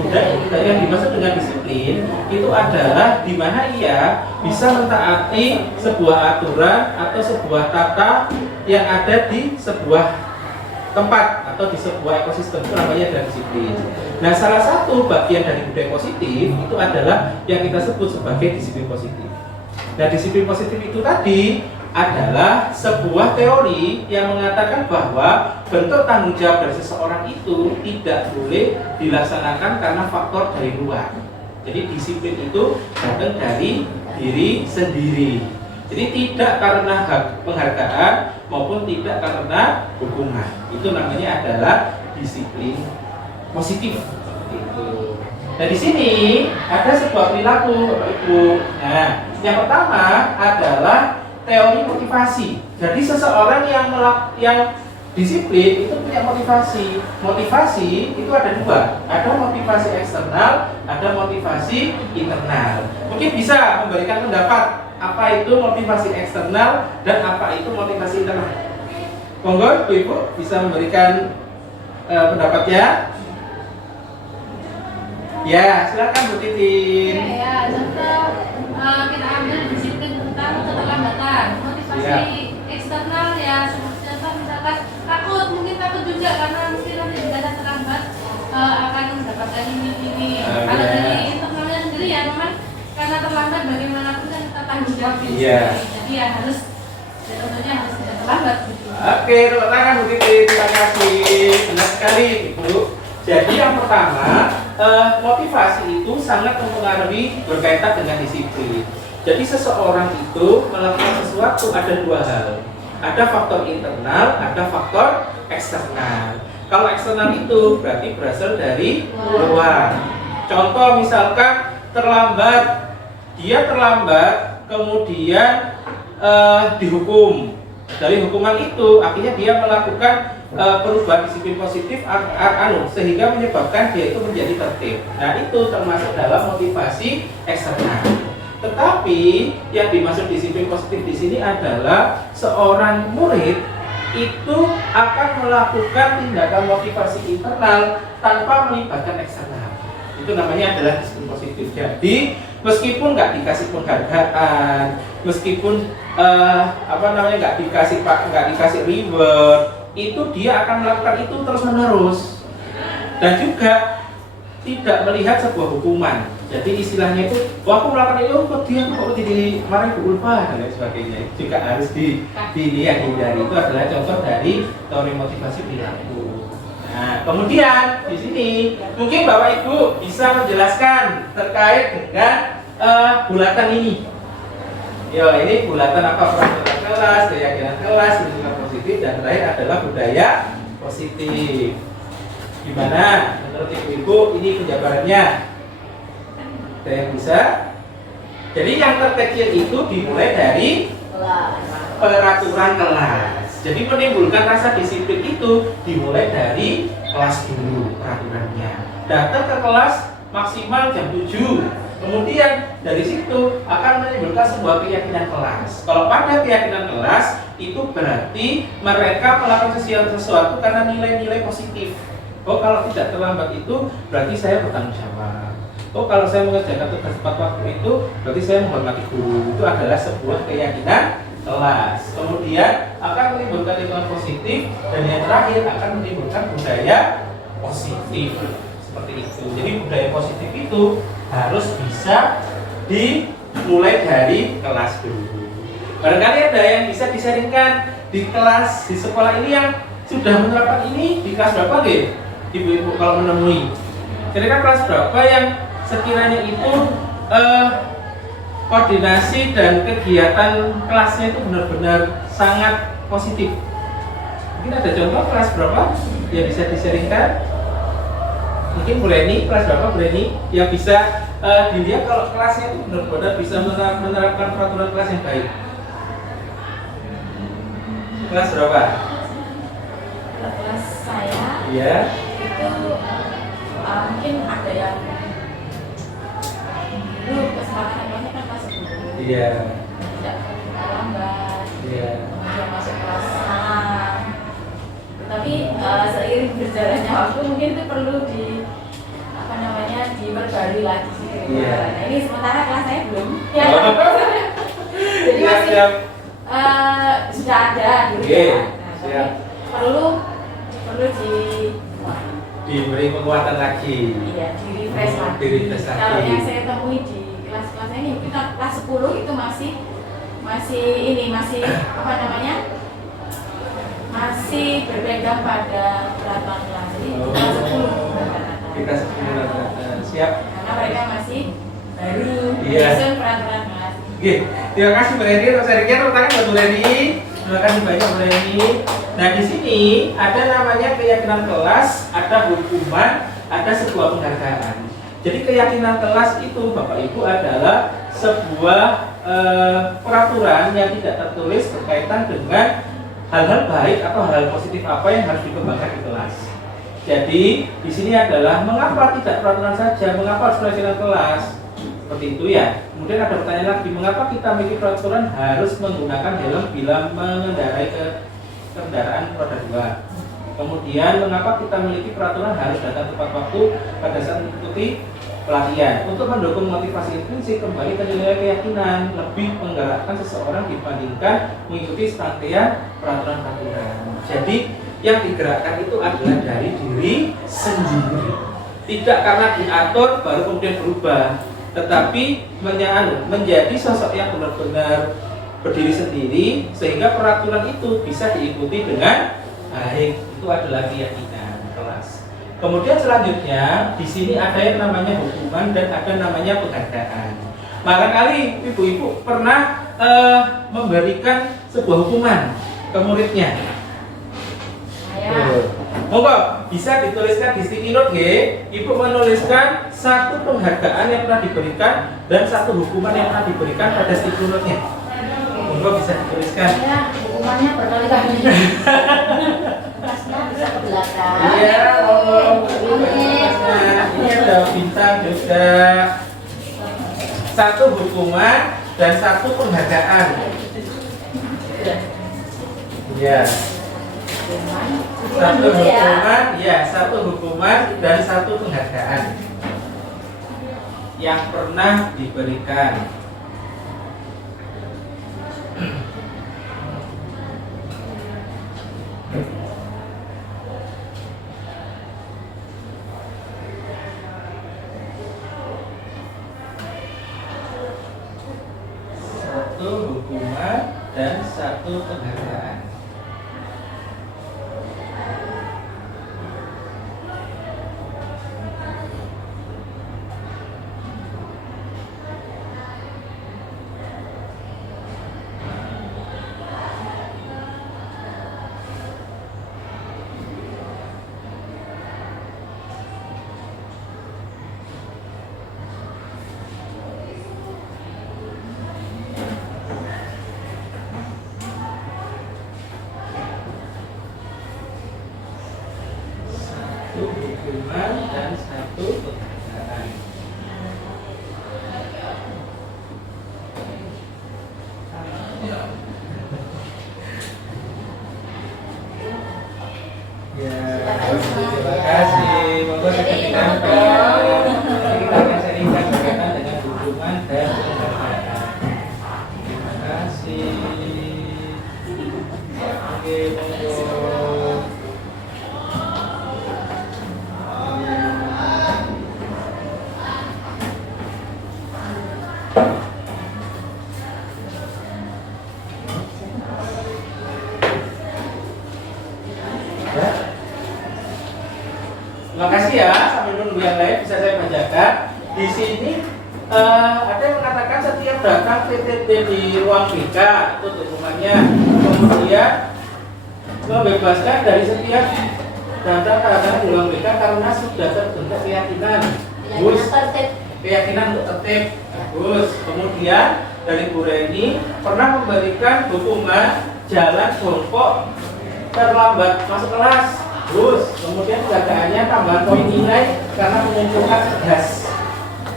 yang dimaksud dengan disiplin itu adalah di mana ia bisa mentaati sebuah aturan atau sebuah tata yang ada di sebuah tempat atau di sebuah ekosistem, itu namanya adalah disiplin. Nah, salah satu bagian dari budaya positif itu adalah yang kita sebut sebagai disiplin positif. Nah, disiplin positif itu tadi adalah sebuah teori yang mengatakan bahwa bentuk tanggung jawab dari seseorang itu tidak boleh dilaksanakan karena faktor dari luar. Jadi disiplin itu datang dari diri sendiri. Jadi tidak karena penghargaan maupun tidak karena hukuman. Itu namanya adalah disiplin positif. Gitu. Nah, di sini ada sebuah perilaku, Bapak Ibu. Nah, yang pertama adalah teori motivasi. Jadi seseorang yang disiplin itu punya motivasi. Motivasi itu ada dua. Ada motivasi eksternal, ada motivasi internal. Mungkin bisa memberikan pendapat apa itu motivasi eksternal dan apa itu motivasi internal. Monggo Ibu bisa memberikan pendapatnya. Ya, silakan Bu Titin. Ya, contoh kita ambil disiplin tentang keterlambatan. Motivasi eksternal ya, seperti contoh misalkan takut, mungkin takut juga karena mungkin nanti jika ada terlambat akan mendapatkan ini. Kalau dari internalnya sendiri ya memang karena terlambat bagaimanapun kan kita tanggung jawab jadi ya harus tentunya harus tidak terlambat gitu. Oke, tepuk tangan Bu Titin, terima kasih. Benar sekali Ibu. Jadi yang pertama, motivasi itu sangat mempengaruhi berkaitan dengan disiplin. Jadi seseorang itu melakukan sesuatu ada dua hal. Ada faktor internal, ada faktor eksternal. Kalau eksternal itu berarti berasal dari luar. Contoh misalkan terlambat, dia terlambat kemudian dihukum. Dari hukuman itu akhirnya dia melakukan perubahan disiplin positif sehingga menyebabkan dia itu menjadi tertib. Nah, itu termasuk dalam motivasi eksternal. Tetapi yang dimaksud disiplin positif di sini adalah seorang murid itu akan melakukan tindakan motivasi internal tanpa melibatkan eksternal. Itu namanya adalah disiplin positif. Jadi meskipun nggak dikasih penghargaan, meskipun nggak dikasih reward, itu dia akan melakukan itu terus menerus dan juga tidak melihat sebuah hukuman. Jadi istilahnya itu, wah aku melakukan itu kok dia kok dimarahin Bu Ulfa dan lain sebagainya. Juga harus dihindari. Itu adalah contoh dari teori motivasi perilaku. Nah, kemudian di sini mungkin Bapak Ibu bisa menjelaskan terkait dengan bulatan ini. Yo, ini bulatan apa? Peraturan kelas, keyakinan kelas, lingkungan positif, dan terakhir adalah budaya positif. Gimana menurut Ibu ini penjabarannya? Ada yang bisa? Jadi yang terkecil itu dimulai dari peraturan kelas. Jadi menimbulkan rasa disiplin itu dimulai dari kelas dulu peraturannya. Datang ke kelas maksimal jam 7. Kemudian dari situ akan menimbulkan sebuah keyakinan kelas. Kalau pada keyakinan kelas itu berarti mereka melakukan sesuatu karena nilai-nilai positif. Oh, kalau tidak terlambat itu berarti saya bertanggung jawab. oh kalau saya mengerjakan tugas tepat waktu itu berarti saya menghormati guru. Itu adalah sebuah keyakinan kelas. Kemudian akan menimbulkan lingkungan positif, dan yang terakhir akan menimbulkan budaya positif seperti itu. Jadi budaya positif itu harus bisa dimulai dari kelas dulu. Barangkali ada yang bisa disaringkan di kelas di sekolah ini yang sudah menerapkan ini di kelas berapa deh, ibu-ibu kalau menemui? Kira-kira kelas berapa yang sekiranya itu koordinasi dan kegiatan kelasnya itu benar-benar sangat positif? Mungkin ada contoh kelas berapa yang bisa disaringkan? Mungkin Bu Reni, kelas berapa Bu Reni yang bisa dilihat kalau kelasnya itu benar-benar bisa menerapkan peraturan kelas yang baik? Kelas berapa? Kelas saya Iya. itu mungkin ada yang dulu kesempatan kelasnya kan kelas 10. Iya. Tidak terlambat. Iya. Kemudian masuk kelas 6. Tapi seiring berjalannya waktu mungkin itu perlu diperbarui lagi sih. Iya. Nah, ini sementara kelas saya belum. Ya. Oh. Jadi Siap, masih siap. sudah ada gitu Oke, ya. Nah, tapi siap. perlu Diberi penguatan lagi. iya, di refresh lagi. Di-refresh lagi. Kalau yang saya temui di kelas-kelas ini kita kelas 10 itu masih apa namanya? Masih berpegang pada peraturan kelas. Jadi Oh. kelas 10 rata-rata. Kita sebenarnya siap. Karena mereka masih baru Iya. menyusun peraturan kelas. Oke, terima kasih Bu Reni. Untuk sharingnya tepuk tangan buat Bu Reni. Terima kasih banyak Bu Reni. Nah, di sini ada namanya keyakinan kelas, ada hukuman, ada sebuah penghargaan. Jadi keyakinan kelas itu Bapak Ibu adalah sebuah peraturan yang tidak tertulis berkaitan dengan hal-hal baik atau hal positif apa yang harus dikembangkan di kelas. Jadi di sini adalah mengapa tidak peraturan saja, mengapa harus keyakinan kelas? Seperti itu ya. Kemudian ada pertanyaan lagi, mengapa kita memiliki peraturan harus menggunakan helm bila mengendarai kendaraan roda 2? Kemudian mengapa kita memiliki peraturan harus datang tepat waktu pada saat mengikuti pelatihan? Untuk mendukung motivasi intrinsik kembali ke nilai keyakinan, lebih menggerakkan seseorang dibandingkan mengikuti serangkaian peraturan-peraturan. Jadi yang digerakkan itu adalah dari diri sendiri. Tidak karena diatur baru kemudian berubah, tetapi menjadi sosok yang benar-benar berdiri sendiri sehingga peraturan itu bisa diikuti dengan baik. Itu adalah keyakinan kelas. Kemudian selanjutnya di sini ada yang namanya hukuman dan ada namanya penghargaan. Barangkali ibu-ibu pernah memberikan sebuah hukuman ke muridnya. Monggo bisa dituliskan di sticky note nggih. Ibu menuliskan satu penghargaan yang pernah diberikan dan satu hukuman yang pernah diberikan pada sticky note-nya. Monggo bisa dituliskan. Ya, hukumannya berkali-kali. Kelasnya bisa ke belakang. Iya, monggo. Ini ada bintang juga. Satu hukuman dan satu penghargaan. Iya. Satu hukuman, ya, satu hukuman dan satu penghargaan yang pernah diberikan. Satu hukuman dan satu penghargaan. Satu hukuman dan satu penghargaan. Ya, terima kasih. Monggo kita Terima kasih ya, sambil menunggu yang lain bisa saya bacakan. Di sini ada yang mengatakan setiap datang PTT di ruang BK itu dokumennya, kemudian membebaskan dari setiap data di ruang BK karena sudah terbentuk keyakinan. Bagus. Keyakinan untuk tertib. Bagus. Kemudian dari Bu Reni pernah memberikan hukuman jalan jongkok terlambat masuk kelas. Bagus. Kemudian keadaannya tambahan poin nilai karena menunjukkan tegas.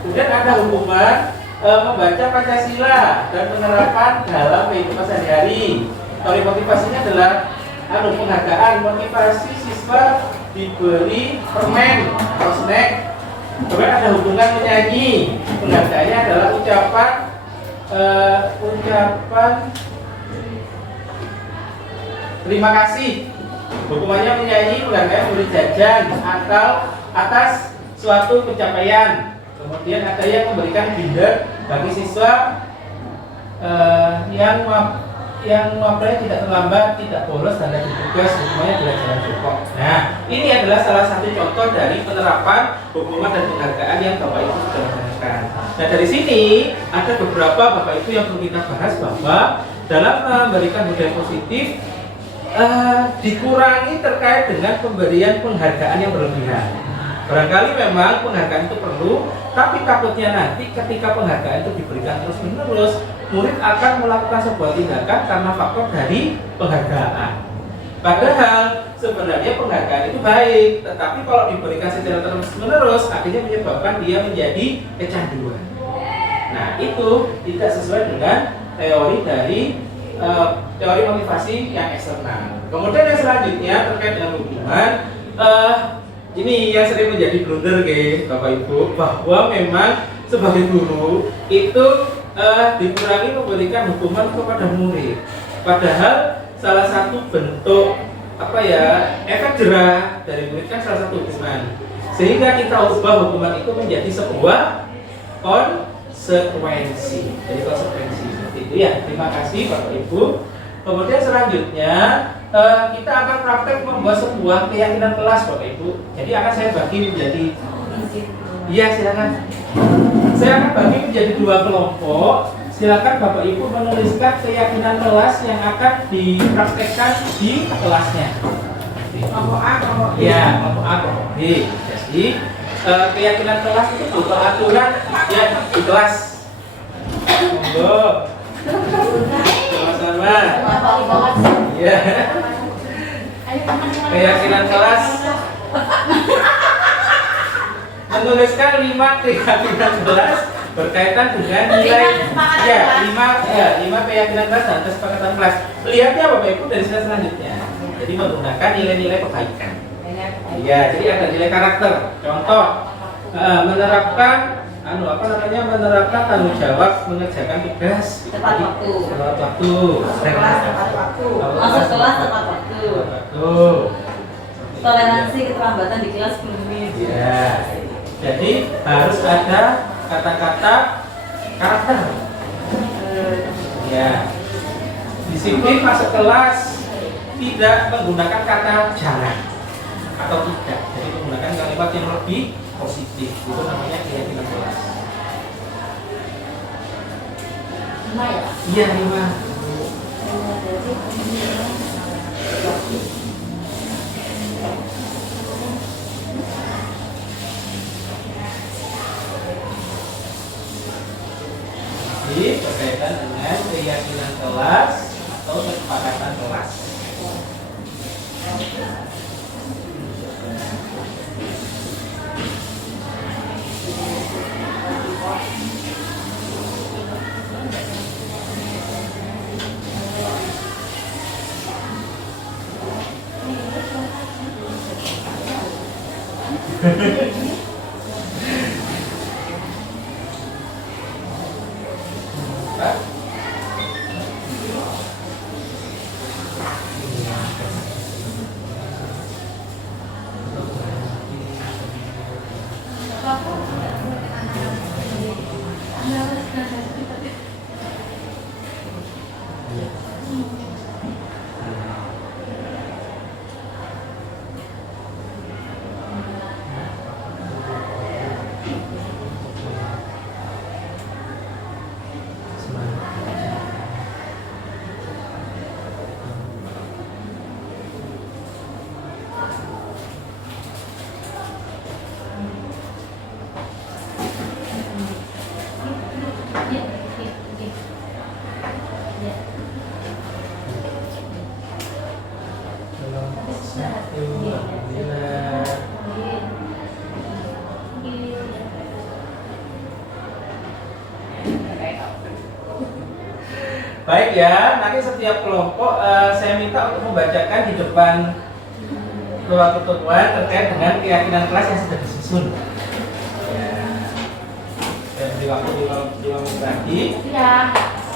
Kemudian ada hukuman membaca Pancasila dan penerapan dalam kehidupan sehari-hari. Teori motivasinya adalah penghargaan, motivasi siswa diberi permen atau snack. Kemudian ada hubungan menyanyi. Penghargaannya adalah ucapan terima kasih. Hukumannya menyanyi, penghargaan memberi jajan atau atas suatu pencapaian. Kemudian ada yang memberikan binder bagi siswa yang mengapalnya tidak terlambat, tidak bolos dan lagi tugas, hukumannya adalah jalan jongkok. Nah, ini adalah salah satu contoh dari penerapan hukuman dan penghargaan yang Bapak Ibu sudah laksanakan. Nah, dari sini ada beberapa Bapak Ibu yang perlu kita bahas bahwa dalam memberikan budaya positif dikurangi terkait dengan pemberian penghargaan yang berlebihan. Barangkali memang penghargaan itu perlu, tapi takutnya nanti ketika penghargaan itu diberikan terus-menerus, murid akan melakukan sebuah tindakan karena faktor dari penghargaan. Padahal sebenarnya penghargaan itu baik, tetapi kalau diberikan secara terus-menerus, akhirnya menyebabkan dia menjadi kecanduan. Nah, itu tidak sesuai dengan teori dari teori motivasi yang eksternal. Kemudian yang selanjutnya terkait dengan hubungan, ini yang sering menjadi blunder Bapak Ibu, bahwa memang sebagai guru itu dikurangi memberikan hukuman kepada murid. Padahal salah satu bentuk efek jerah dari murid kan salah satu hukuman. Sehingga kita ubah hukuman itu menjadi sebuah konsekuensi. Jadi konsekuensi seperti itu ya. Terima kasih Bapak Ibu. Kemudian selanjutnya kita akan praktek membuat sebuah keyakinan kelas Bapak Ibu. Jadi akan saya bagi menjadi silakan. Saya akan bagi menjadi 2 kelompok. Silakan Bapak Ibu menuliskan keyakinan kelas yang akan dipraktekkan di kelasnya. Kelompok A, kelompok B. Ya, kelompok A, kelompok B. Jadi keyakinan kelas itu berupa aturan yang di kelas. Monggo. Sama-sama. Ya. Keyakinan kelas menuliskan 5 keyakinan kelas berkaitan dengan nilai 5 keyakinan kelas dan kesepakatan kelas. Lihatnya Bapak Ibu dari slide selanjutnya. Jadi menggunakan nilai-nilai kebaikan. Iya, jadi ada nilai karakter. Contoh menerapkan menerapkan tanggung jawab mengerjakan tugas Tepat waktu. tepat waktu. Masuk kelas tepat waktu. Toleransi keterlambatan di kelas 10 menit. Ya. Jadi harus ada kata-kata karakter. Ya. Disiplin masuk kelas, tidak menggunakan kata jangan atau tidak. Jadi menggunakan kalimat yang lebih positif. Itu namanya keyakinan kelas. 5 ya? Iya, 5. Jadi berkaitan dengan keyakinan kelas atau kesepakatan kelas. Baik ya, nanti setiap kelompok saya minta untuk membacakan di depan keluar ketentuan terkait dengan keyakinan kelas yang sudah disusun. Ya. Saya beri waktu 5 menit lagi. Iya.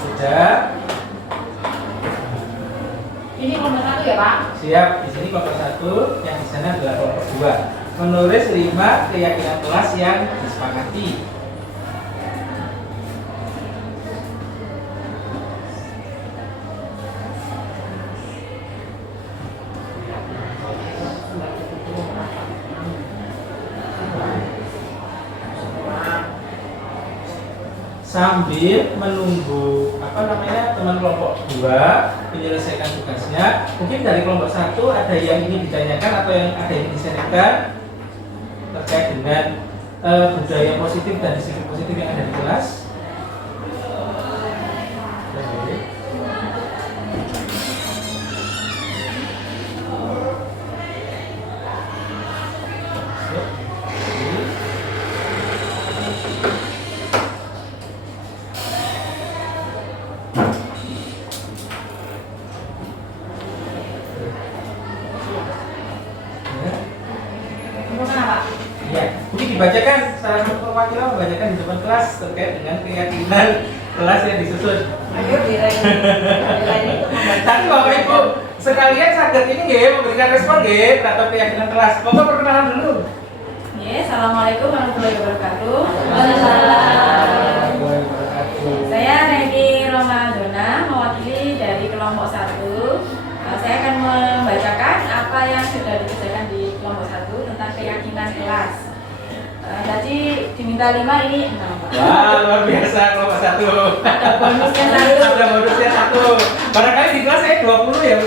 Sudah. Ini kelompok 1 ya Pak? Siap. Di sini kelompok 1, yang di sana adalah kelompok 2. Menulis 5 keyakinan kelas yang disepakati. Sambil menunggu teman kelompok 2 menyelesaikan tugasnya, mungkin dari kelompok 1 ada yang ingin ditanyakan atau yang ada yang disampaikan terkait dengan budaya positif dan disiplin positif yang ada di kelas. Dibacakan secara perwakilan, membacakan di depan kelas terkait dengan keyakinan kelas yang disusun. Ayo Tapi Bapak Ibu sekalian sakit ini nggih memberikan respon nggih terhadap keyakinan kelas. Bapak perkenalan dulu. Assalamualaikum warahmatullahi wabarakatuh. Waalaikumsalam. Saya Reni Romadona, mewakili dari kelompok 1. Saya akan membacakan apa yang sudah dikerjakan di kelompok 1 tentang keyakinan kelas. Tadi diminta 5, ini 6. Wah, luar biasa kelompok 1. Ada bonusnya 1. Ada bonusnya 1. Barangkali di kelas saya 20 ya, Bu.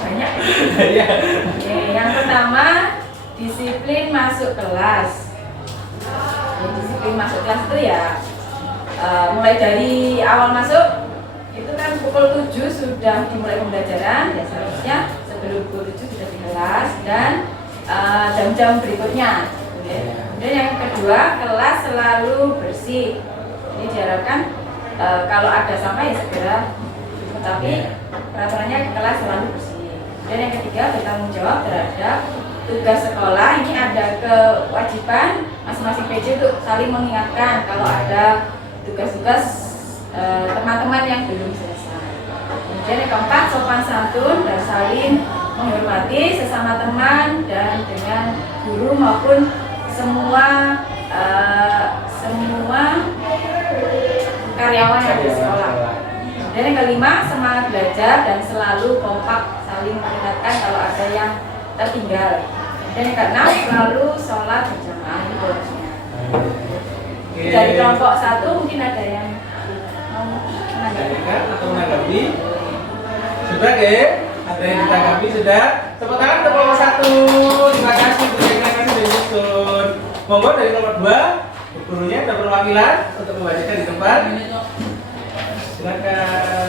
Banyak. Iya. Oke, yang pertama, disiplin masuk kelas. Disiplin masuk kelas itu ya mulai dari awal masuk itu kan pukul 7 sudah dimulai pembelajaran, ya seharusnya sebelum pukul 7 sudah di kelas dan jam-jam berikutnya. Kemudian yang kedua, kelas selalu bersih. Ini diharapkan kalau ada sampah ya segera, tapi peraturannya kelas selalu bersih. Dan yang ketiga, bertanggung jawab terhadap tugas sekolah. Ini ada kewajiban masing-masing PJ untuk saling mengingatkan kalau ada tugas-tugas teman-teman yang belum selesai. Kemudian yang keempat, sopan santun dan saling menghormati sesama teman dan dengan guru maupun semua karyawan yang di sekolah. Dan yang kelima, semangat belajar dan selalu kompak saling mengingatkan kalau ada yang tertinggal. Dan yang keenam, selalu sholat berjamaah. Ini bonusnya. Dari kelompok 1 mungkin ada yang mau menanggapi atau menanggapi? Sudah deh. Ada yang ditanggapi sudah. Tepuk tangan untuk kelompok 1. Terima kasih sudah disusun. Monggo dari kelompok 2, gurunya ada perwakilan untuk membacakan di depan. Silakan.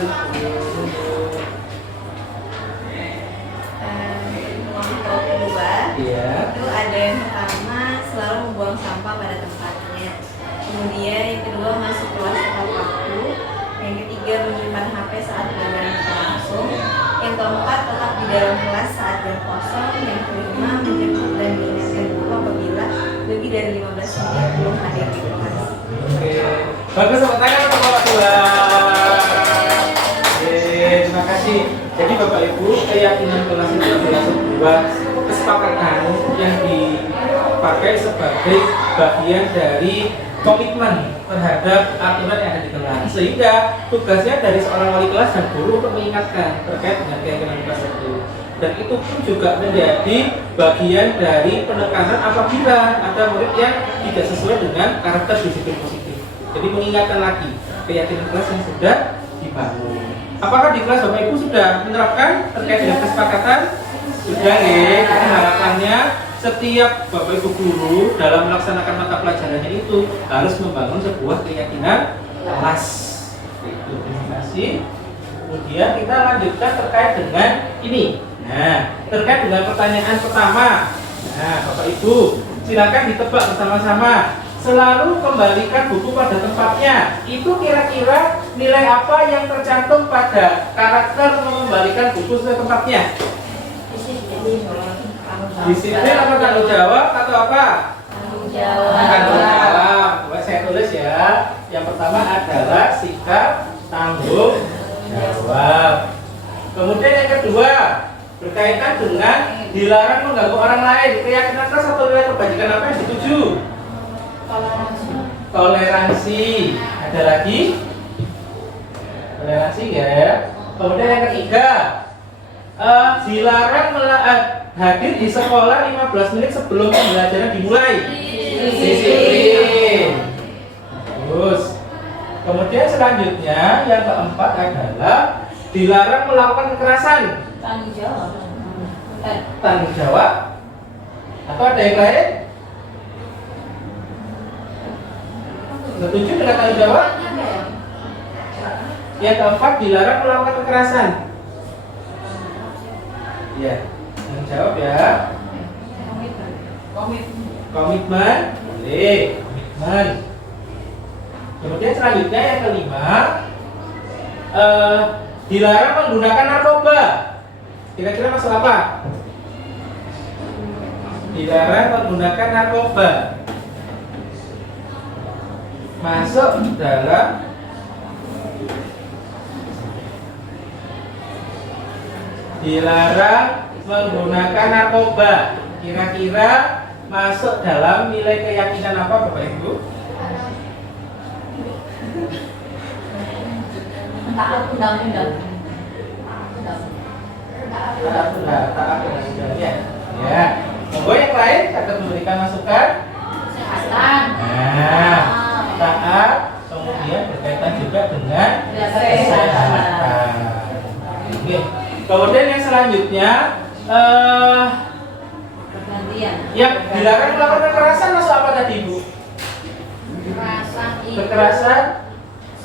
kelompok 2 Iya. itu ada yang pertama selalu membuang sampah pada tempatnya. Kemudian yang kedua masuk kelas tepat waktu. Yang ketiga menyimpan HP saat pelajaran berlangsung. Yang keempat tetap di dalam kelas saat jam kosong. Yang kelima menjemput dan mengingatkan guru apabila lebih dari 15 menit belum hadir di kelas. Oke. Bagus, tepuk tangan untuk kelompok 2. Terima kasih. Jadi Bapak Ibu, keyakinan kelas itu adalah sebuah kesepakatan yang dipakai sebagai bagian dari komitmen terhadap aturan yang ada di kelas. Sehingga tugasnya dari seorang wali kelas dan guru untuk mengingatkan terkait dengan keyakinan kelas itu. Dan itu pun juga menjadi bagian dari penekanan apabila ada murid yang tidak sesuai dengan karakter disiplin positif. Jadi mengingatkan lagi keyakinan kelas yang sudah dibangun. Apakah di kelas Bapak Ibu sudah menerapkan terkait dengan kesepakatan? Sudah nih, harapannya setiap Bapak Ibu guru dalam melaksanakan mata pelajarannya itu harus membangun sebuah keyakinan kelas. Itu, terima kasih. Kemudian kita lanjutkan terkait dengan ini. Nah, terkait dengan pertanyaan pertama. Nah, Bapak Ibu, silakan ditebak bersama-sama. selalu kembalikan buku pada tempatnya. Itu kira-kira nilai apa yang tercantum pada karakter mengembalikan buku ke tempatnya? Disiplin apa tanggung jawab atau apa? Tanggung jawab. Tanggung jawab. Coba saya tulis ya. Yang pertama adalah sikap tanggung jawab. Kemudian yang kedua berkaitan dengan dilarang mengganggu orang lain. Keyakinan kelas atau nilai kebajikan apa yang dituju? Toleransi. Ada lagi? Toleransi ya. Kemudian yang ketiga, dilarang hadir di sekolah 15 menit sebelum pembelajaran dimulai. Disiplin. Terus, kemudian selanjutnya yang keempat adalah dilarang melakukan kekerasan. Tanggung jawab. Tanggung jawab. Atau ada yang lain? Setuju dengan tanggung jawab? Yang keempat dilarang melakukan kekerasan. Ya, tanggung jawab ya. Komitmen, boleh, komitmen. Kemudian selanjutnya yang kelima, dilarang menggunakan narkoba. Kira-kira masalah apa? Dilarang menggunakan narkoba. Masuk dalam dilarang menggunakan narkoba. Kira-kira masuk dalam nilai keyakinan apa Bapak Ibu? Taat undang-undang. Taat undang-undangnya. Ya. Monggo yang lain akan memberikan masukan. Kesehatan. Nah, taat kemudian berkaitan juga dengan kesehatan. Oke. Kemudian yang selanjutnya Pergantian. yang dilarang melakukan kekerasan masuk apa tadi Ibu? Kekerasan itu Kekerasan.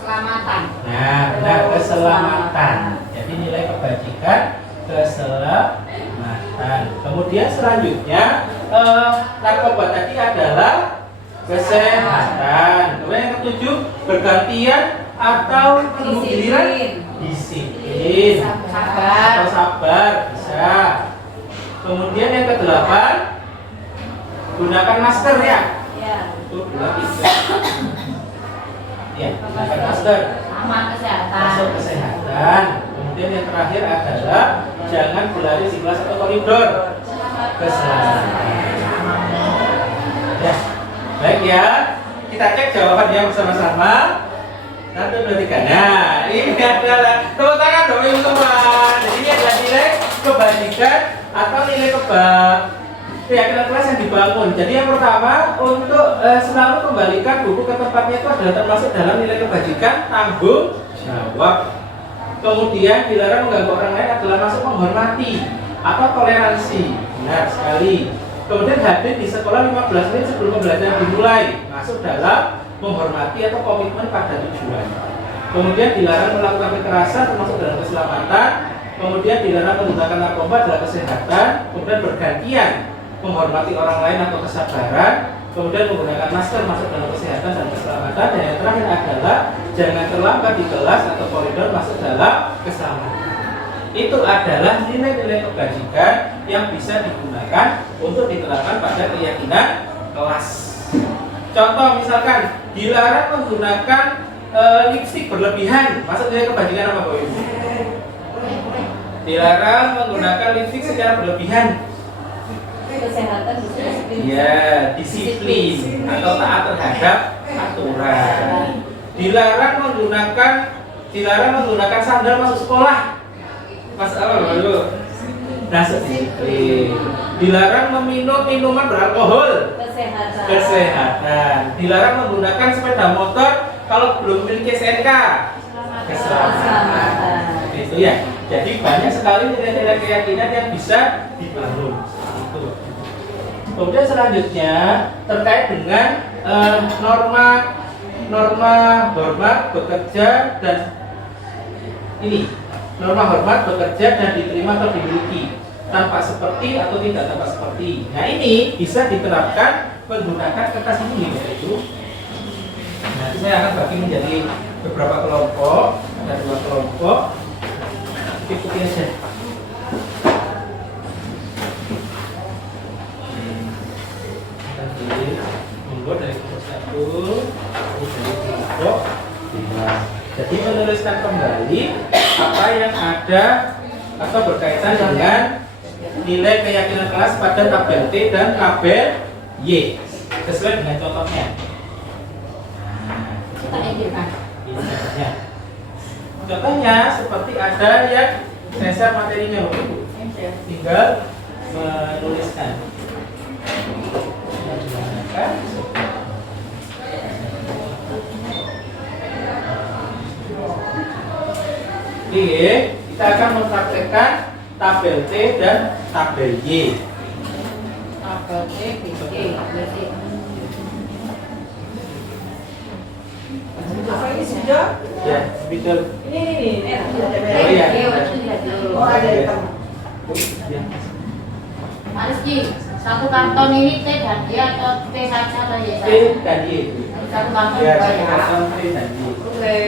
keselamatan. Nah, benar, keselamatan. Jadi nilai kebajikan keselamatan. Kemudian selanjutnya narkoba tadi adalah kesehatan. Kemudian yang ketujuh bergantian atau menunggu giliran disiplin atau sabar bisa. Kemudian yang kedelapan gunakan masker ya. Ya. Itu dua tiga. Ya, gunakan masker. Sama kesehatan. Masuk kesehatan. Kemudian yang terakhir adalah jangan berlari di kelas atau koridor. Keselamatan. Ya, baik ya. Kita cek jawabannya bersama-sama. 1, 2, 3. Nah, ini adalah tepuk tangan dong teman-teman. Jadi ini adalah nilai kebajikan atau nilai keyakinan kelas yang dibangun. Jadi yang pertama untuk selalu kembalikan buku ke tempatnya itu adalah termasuk dalam nilai kebajikan tanggung jawab. Kemudian dilarang mengganggu orang lain adalah masuk menghormati atau toleransi. Benar sekali. Kemudian hadir di sekolah 15 menit sebelum pembelajaran dimulai, masuk dalam menghormati atau komitmen pada tujuan. Kemudian dilarang melakukan kekerasan termasuk dalam keselamatan. Kemudian dilarang menggunakan narkoba dalam kesehatan. Kemudian bergantian menghormati orang lain atau kesabaran. Kemudian menggunakan masker masuk dalam kesehatan dan keselamatan. Dan yang terakhir adalah jangan terlambat di kelas atau koridor masuk dalam keselamatan. Itu adalah nilai-nilai kebajikan yang bisa digunakan untuk diterapkan pada keyakinan kelas. Contoh misalkan dilarang menggunakan lipstik berlebihan, masuk nilai kebajikan apa Bu Ibu? Dilarang menggunakan lipstik secara berlebihan. Kesehatan disiplin. Ya, disiplin atau taat terhadap aturan. Dilarang menggunakan sandal masuk sekolah. Masuk apa Bapak Ibu? Masuk disiplin. Dilarang meminum minuman beralkohol. Kesehatan. Dilarang menggunakan sepeda motor kalau belum memiliki SNK. Keselamatan. Itu ya. Jadi banyak sekali nilai-nilai keyakinan yang bisa dibangun. Itu. Kemudian selanjutnya terkait dengan norma hormat bekerja dan ini norma hormat bekerja dan diterima atau dimiliki tanpa seperti atau tidak tanpa seperti. Nah ini bisa diterapkan menggunakan kertas ini Bapak Ibu. Nanti saya akan bagi menjadi beberapa kelompok, ada 2 kelompok. Ikuti aja. Tadi membuat dari kelompok 1, lalu dari kelompok 2. Jadi menuliskan kembali apa yang ada atau berkaitan dengan nilai keyakinan kelas pada tabel T dan tabel Y sesuai dengan contohnya. Kita editkan. Ini contohnya. Contohnya seperti ada yang sensor materinya Bapak Ibu. Tinggal menuliskan. Oke, kita akan mempraktekkan tabel T dan tabel Y. Tabel T, BC, BC. Apa ini sudah? Ya, betul. Ini. Oh iya. Oh ada hitam. Ya. Pak Rizky, satu karton ini T dan Y atau T saja atau Y T saja? dan Y. Satu karton Ya, dua satu ya. karton T dan Y. Oke.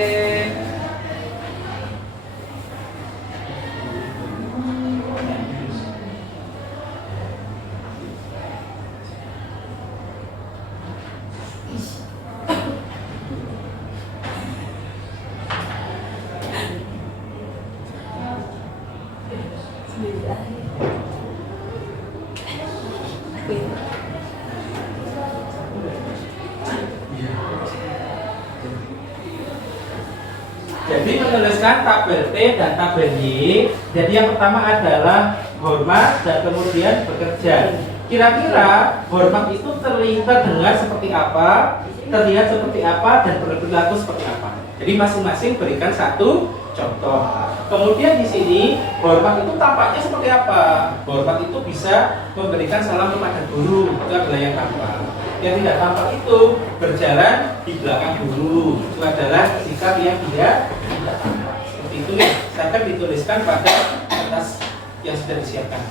Jadi menuliskan tabel T dan tabel Y. Jadi yang pertama adalah hormat dan kemudian bekerja. Kira-kira hormat itu terdengar seperti apa, terlihat seperti apa, dan berperilaku seperti apa. Jadi masing-masing berikan satu contoh. Kemudian di sini hormat itu tampaknya seperti apa? Hormat itu bisa memberikan salam kepada guru, itu adalah yang tampak. Yang tidak tampak itu berjalan di belakang guru, itu adalah sikap yang tidak tampak. Seperti itu ya, akan dituliskan pada kertas yang sudah disiapkan.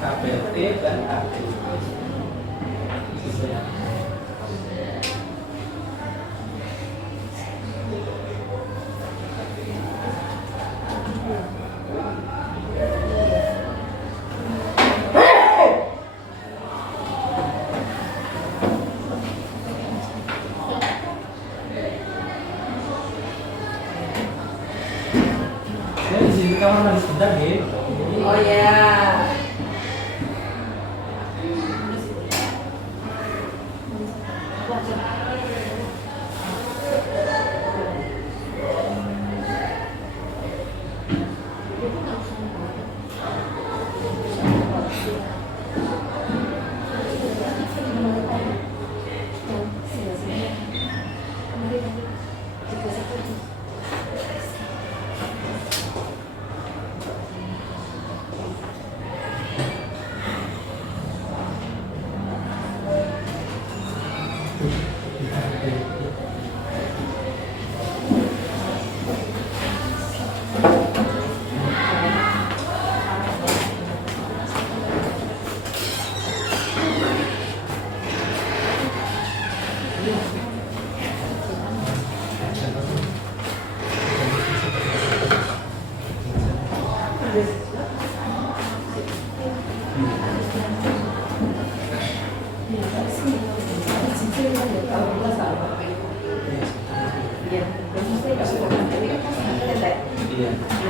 Tabel T dan tabel Y. Saya di sini kamar mandi sebentar ya. Oh ya. Iya.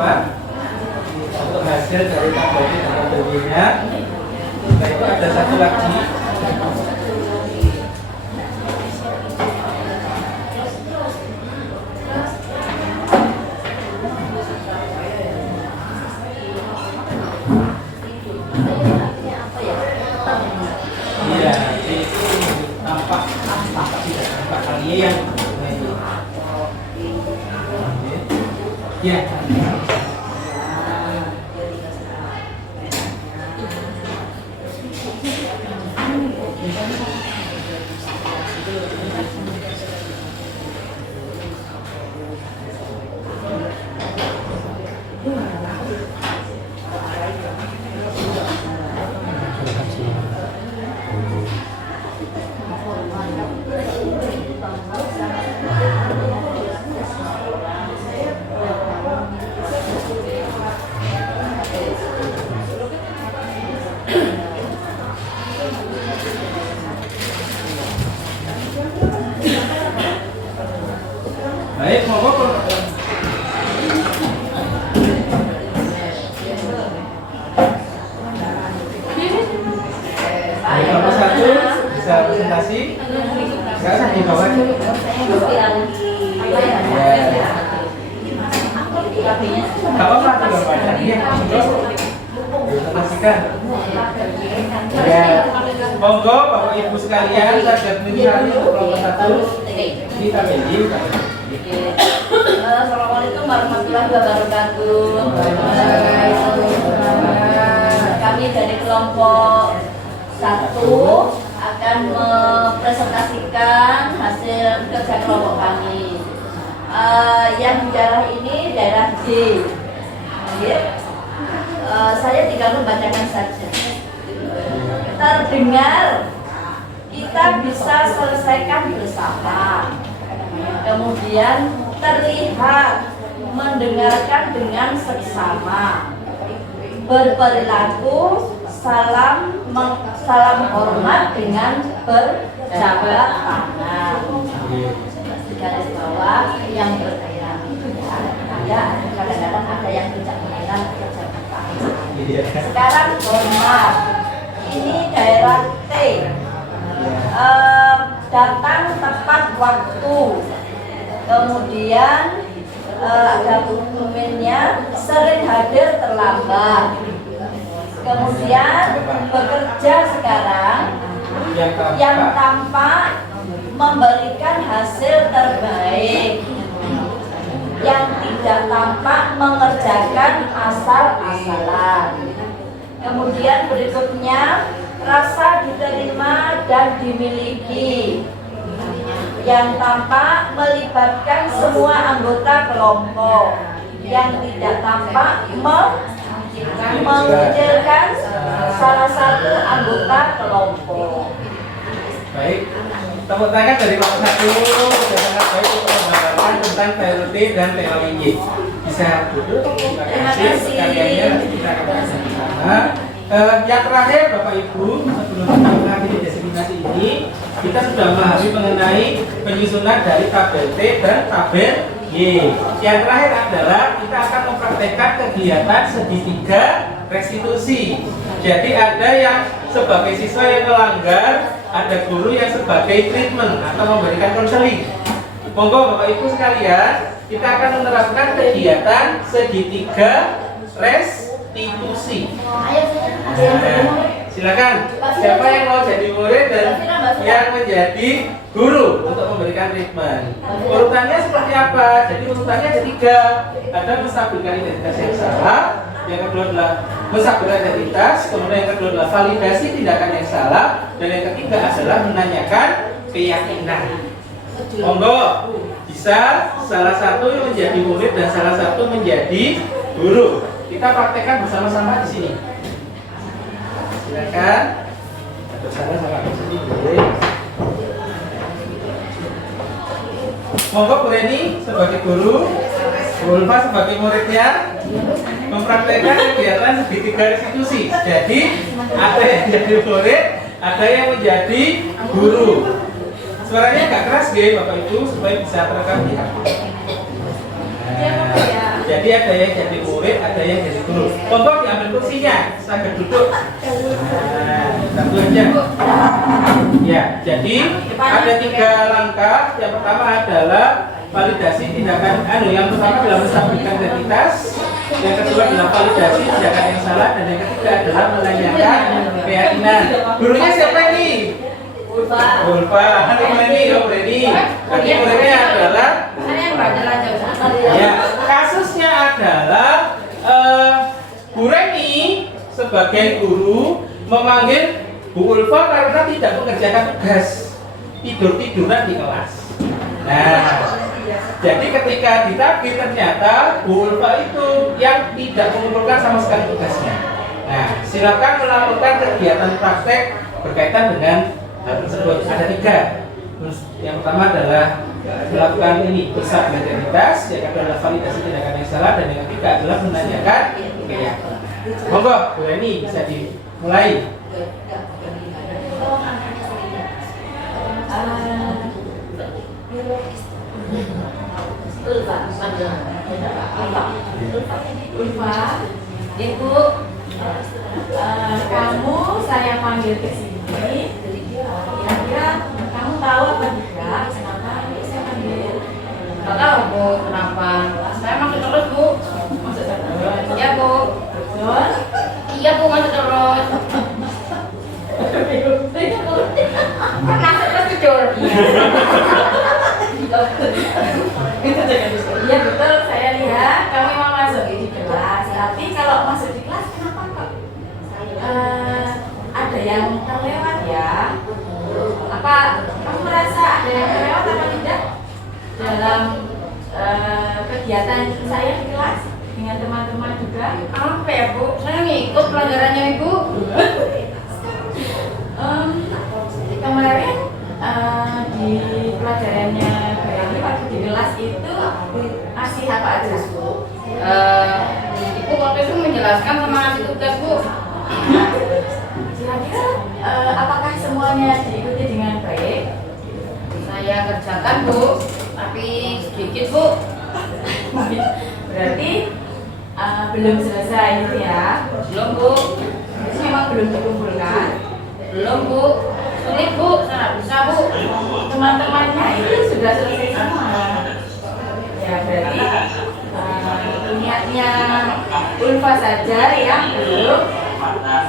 Bapak untuk hasil dari tabel ini dan tabel Y-nya. Nah, itu ada satu lagi. Iya, itu tampak tidak tampak kali yang ya. Baik, monggo. Nomor 1 bisa presentasi. Sekarang di bawah. Gak apa-apa juga Pak. Iya, presentasikan. Ya, monggo Bapak Ibu sekalian, target misalnya untuk kelompok 1 di tabel Y. Assalamualaikum warahmatullahi wabarakatuh. Kami dari kelompok 1 akan mempresentasikan hasil kerja kelompok kami. Yang bicara ini daerah D. Saya tinggal membacakan saja. Terdengar, kita bisa selesaikan bersama. Kemudian terlihat, mendengarkan dengan seksama, berperilaku, salam hormat dengan berjabat tangan. Garis bawah yang berkaitan. Ada kadang-kadang ada yang tidak berkaitan berjabat tangan. Sekarang hormat. Ini daerah T. Datang tepat waktu. Kemudian ada dokumennya, sering hadir terlambat. Kemudian bekerja sekarang yang tampak memberikan hasil terbaik, yang tidak tampak mengerjakan asal-asalan. Kemudian berikutnya rasa diterima dan dimiliki, yang tampak melibatkan semua anggota kelompok, yang tidak tampak mengecilkan salah satu anggota kelompok. Baik, tepuk tangan dari kelompok 1 sudah sangat baik untuk membawakan tentang teori dan teori Y. Bisa duduk. Terima kasih. Sekaliannya kita akan bahas bersama. Yang terakhir Bapak Ibu, sebelum kita mengakhiri diseminasi ini, kita sudah memahami mengenai penyusunan dari tabel T dan tabel Y. Yang terakhir adalah kita akan mempraktekkan kegiatan segitiga restitusi. Jadi ada yang sebagai siswa yang melanggar, ada guru yang sebagai treatment atau memberikan konseling. Monggo Bapak Ibu sekalian, kita akan menerapkan kegiatan segitiga restitusi. Silakan, siapa yang mau jadi murid dan yang menjadi guru untuk memberikan treatment. Urutannya seperti apa? Jadi urutannya ada 3. Ada menstabilkan identitas yang salah, yang kedua adalah menstabilkan identitas, kemudian yang kedua adalah validasi tindakan yang salah, dan yang ketiga adalah menanyakan keyakinan. Monggo, bisa salah satu yang menjadi murid dan salah satu menjadi guru. Kita praktekkan bersama-sama di sini. Silakan. Bersama sama di sini boleh. Monggo Bu Reni sebagai guru, Bu Ulfa sebagai muridnya mempraktekkan kegiatan segitiga restitusi. Jadi ada yang jadi murid, ada yang menjadi guru. Suaranya agak keras Bapak Ibu supaya bisa terekam di HP. Jadi yang ada yang jadi murid, ada yang jadi guru. Monggo diambil kursinya, saya duduk. Nah, satu aja. Ya, jadi ada 3 langkah. Yang pertama adalah validasi tindakan yang pertama adalah menstabilkan identitas, yang kedua adalah validasi tindakan yang salah, dan yang ketiga adalah menanyakan keyakinan. Gurunya siapa ini? Ulfa. Ini Reni. Nanti muridnya adalah Saya yang baca aja. ya, kasusnya adalah Bu Reni sebagai guru memanggil Bu Ulfa karena tidak mengerjakan tugas, tidur-tiduran di kelas. Nah, jadi ketika ditagih ternyata Bu Ulfa itu yang tidak mengumpulkan sama sekali tugasnya. Nah, silakan melakukan kegiatan praktek berkaitan dengan hal tersebut. Ada 3. Yang pertama adalah melakukan ini besar identitas, yang kedua adalah validasi tindakan yang salah, dan yang ketiga adalah menanyakan keyakinan. Monggo, Bu Reni bisa dimulai. Ulfa, Ibu, kamu saya panggil ke sini. Kira-kira kamu tahu apa tidak? Kenapa saya panggil? Nggak tahu Bu, kenapa? Saya masuk terus Bu. Maksud saya Iya Bu. betul. Iya Bu, masuk terus. Kan masuk terus tidur. Iya betul, saya lihat kamu mau masuk di kelas. Tapi kalau masuk di kelas kenapa kok ada yang terlewat ya? Apa kamu merasa ada yang terlewat apa tidak dalam kegiatan saya di kelas dengan teman-teman juga? Apa ya Bu? Saya ngikut pelajarannya Ibu. Kemarin di pelajarannya Bayani waktu di kelas itu masih apa aja Bu? Ibu waktu itu menjelaskan sama ngasih tugas Bu. Kira-kira apakah semuanya diikuti dengan baik? Saya kerjakan Bu, tapi sedikit Bu. Berarti belum selesai itu ya? Belum Bu, Itu memang belum dikumpulkan. belum Bu. Sulit Bu, saya nggak bisa Bu. Teman-temannya itu sudah selesai semua. Ya berarti niatnya Ulfa saja yang belum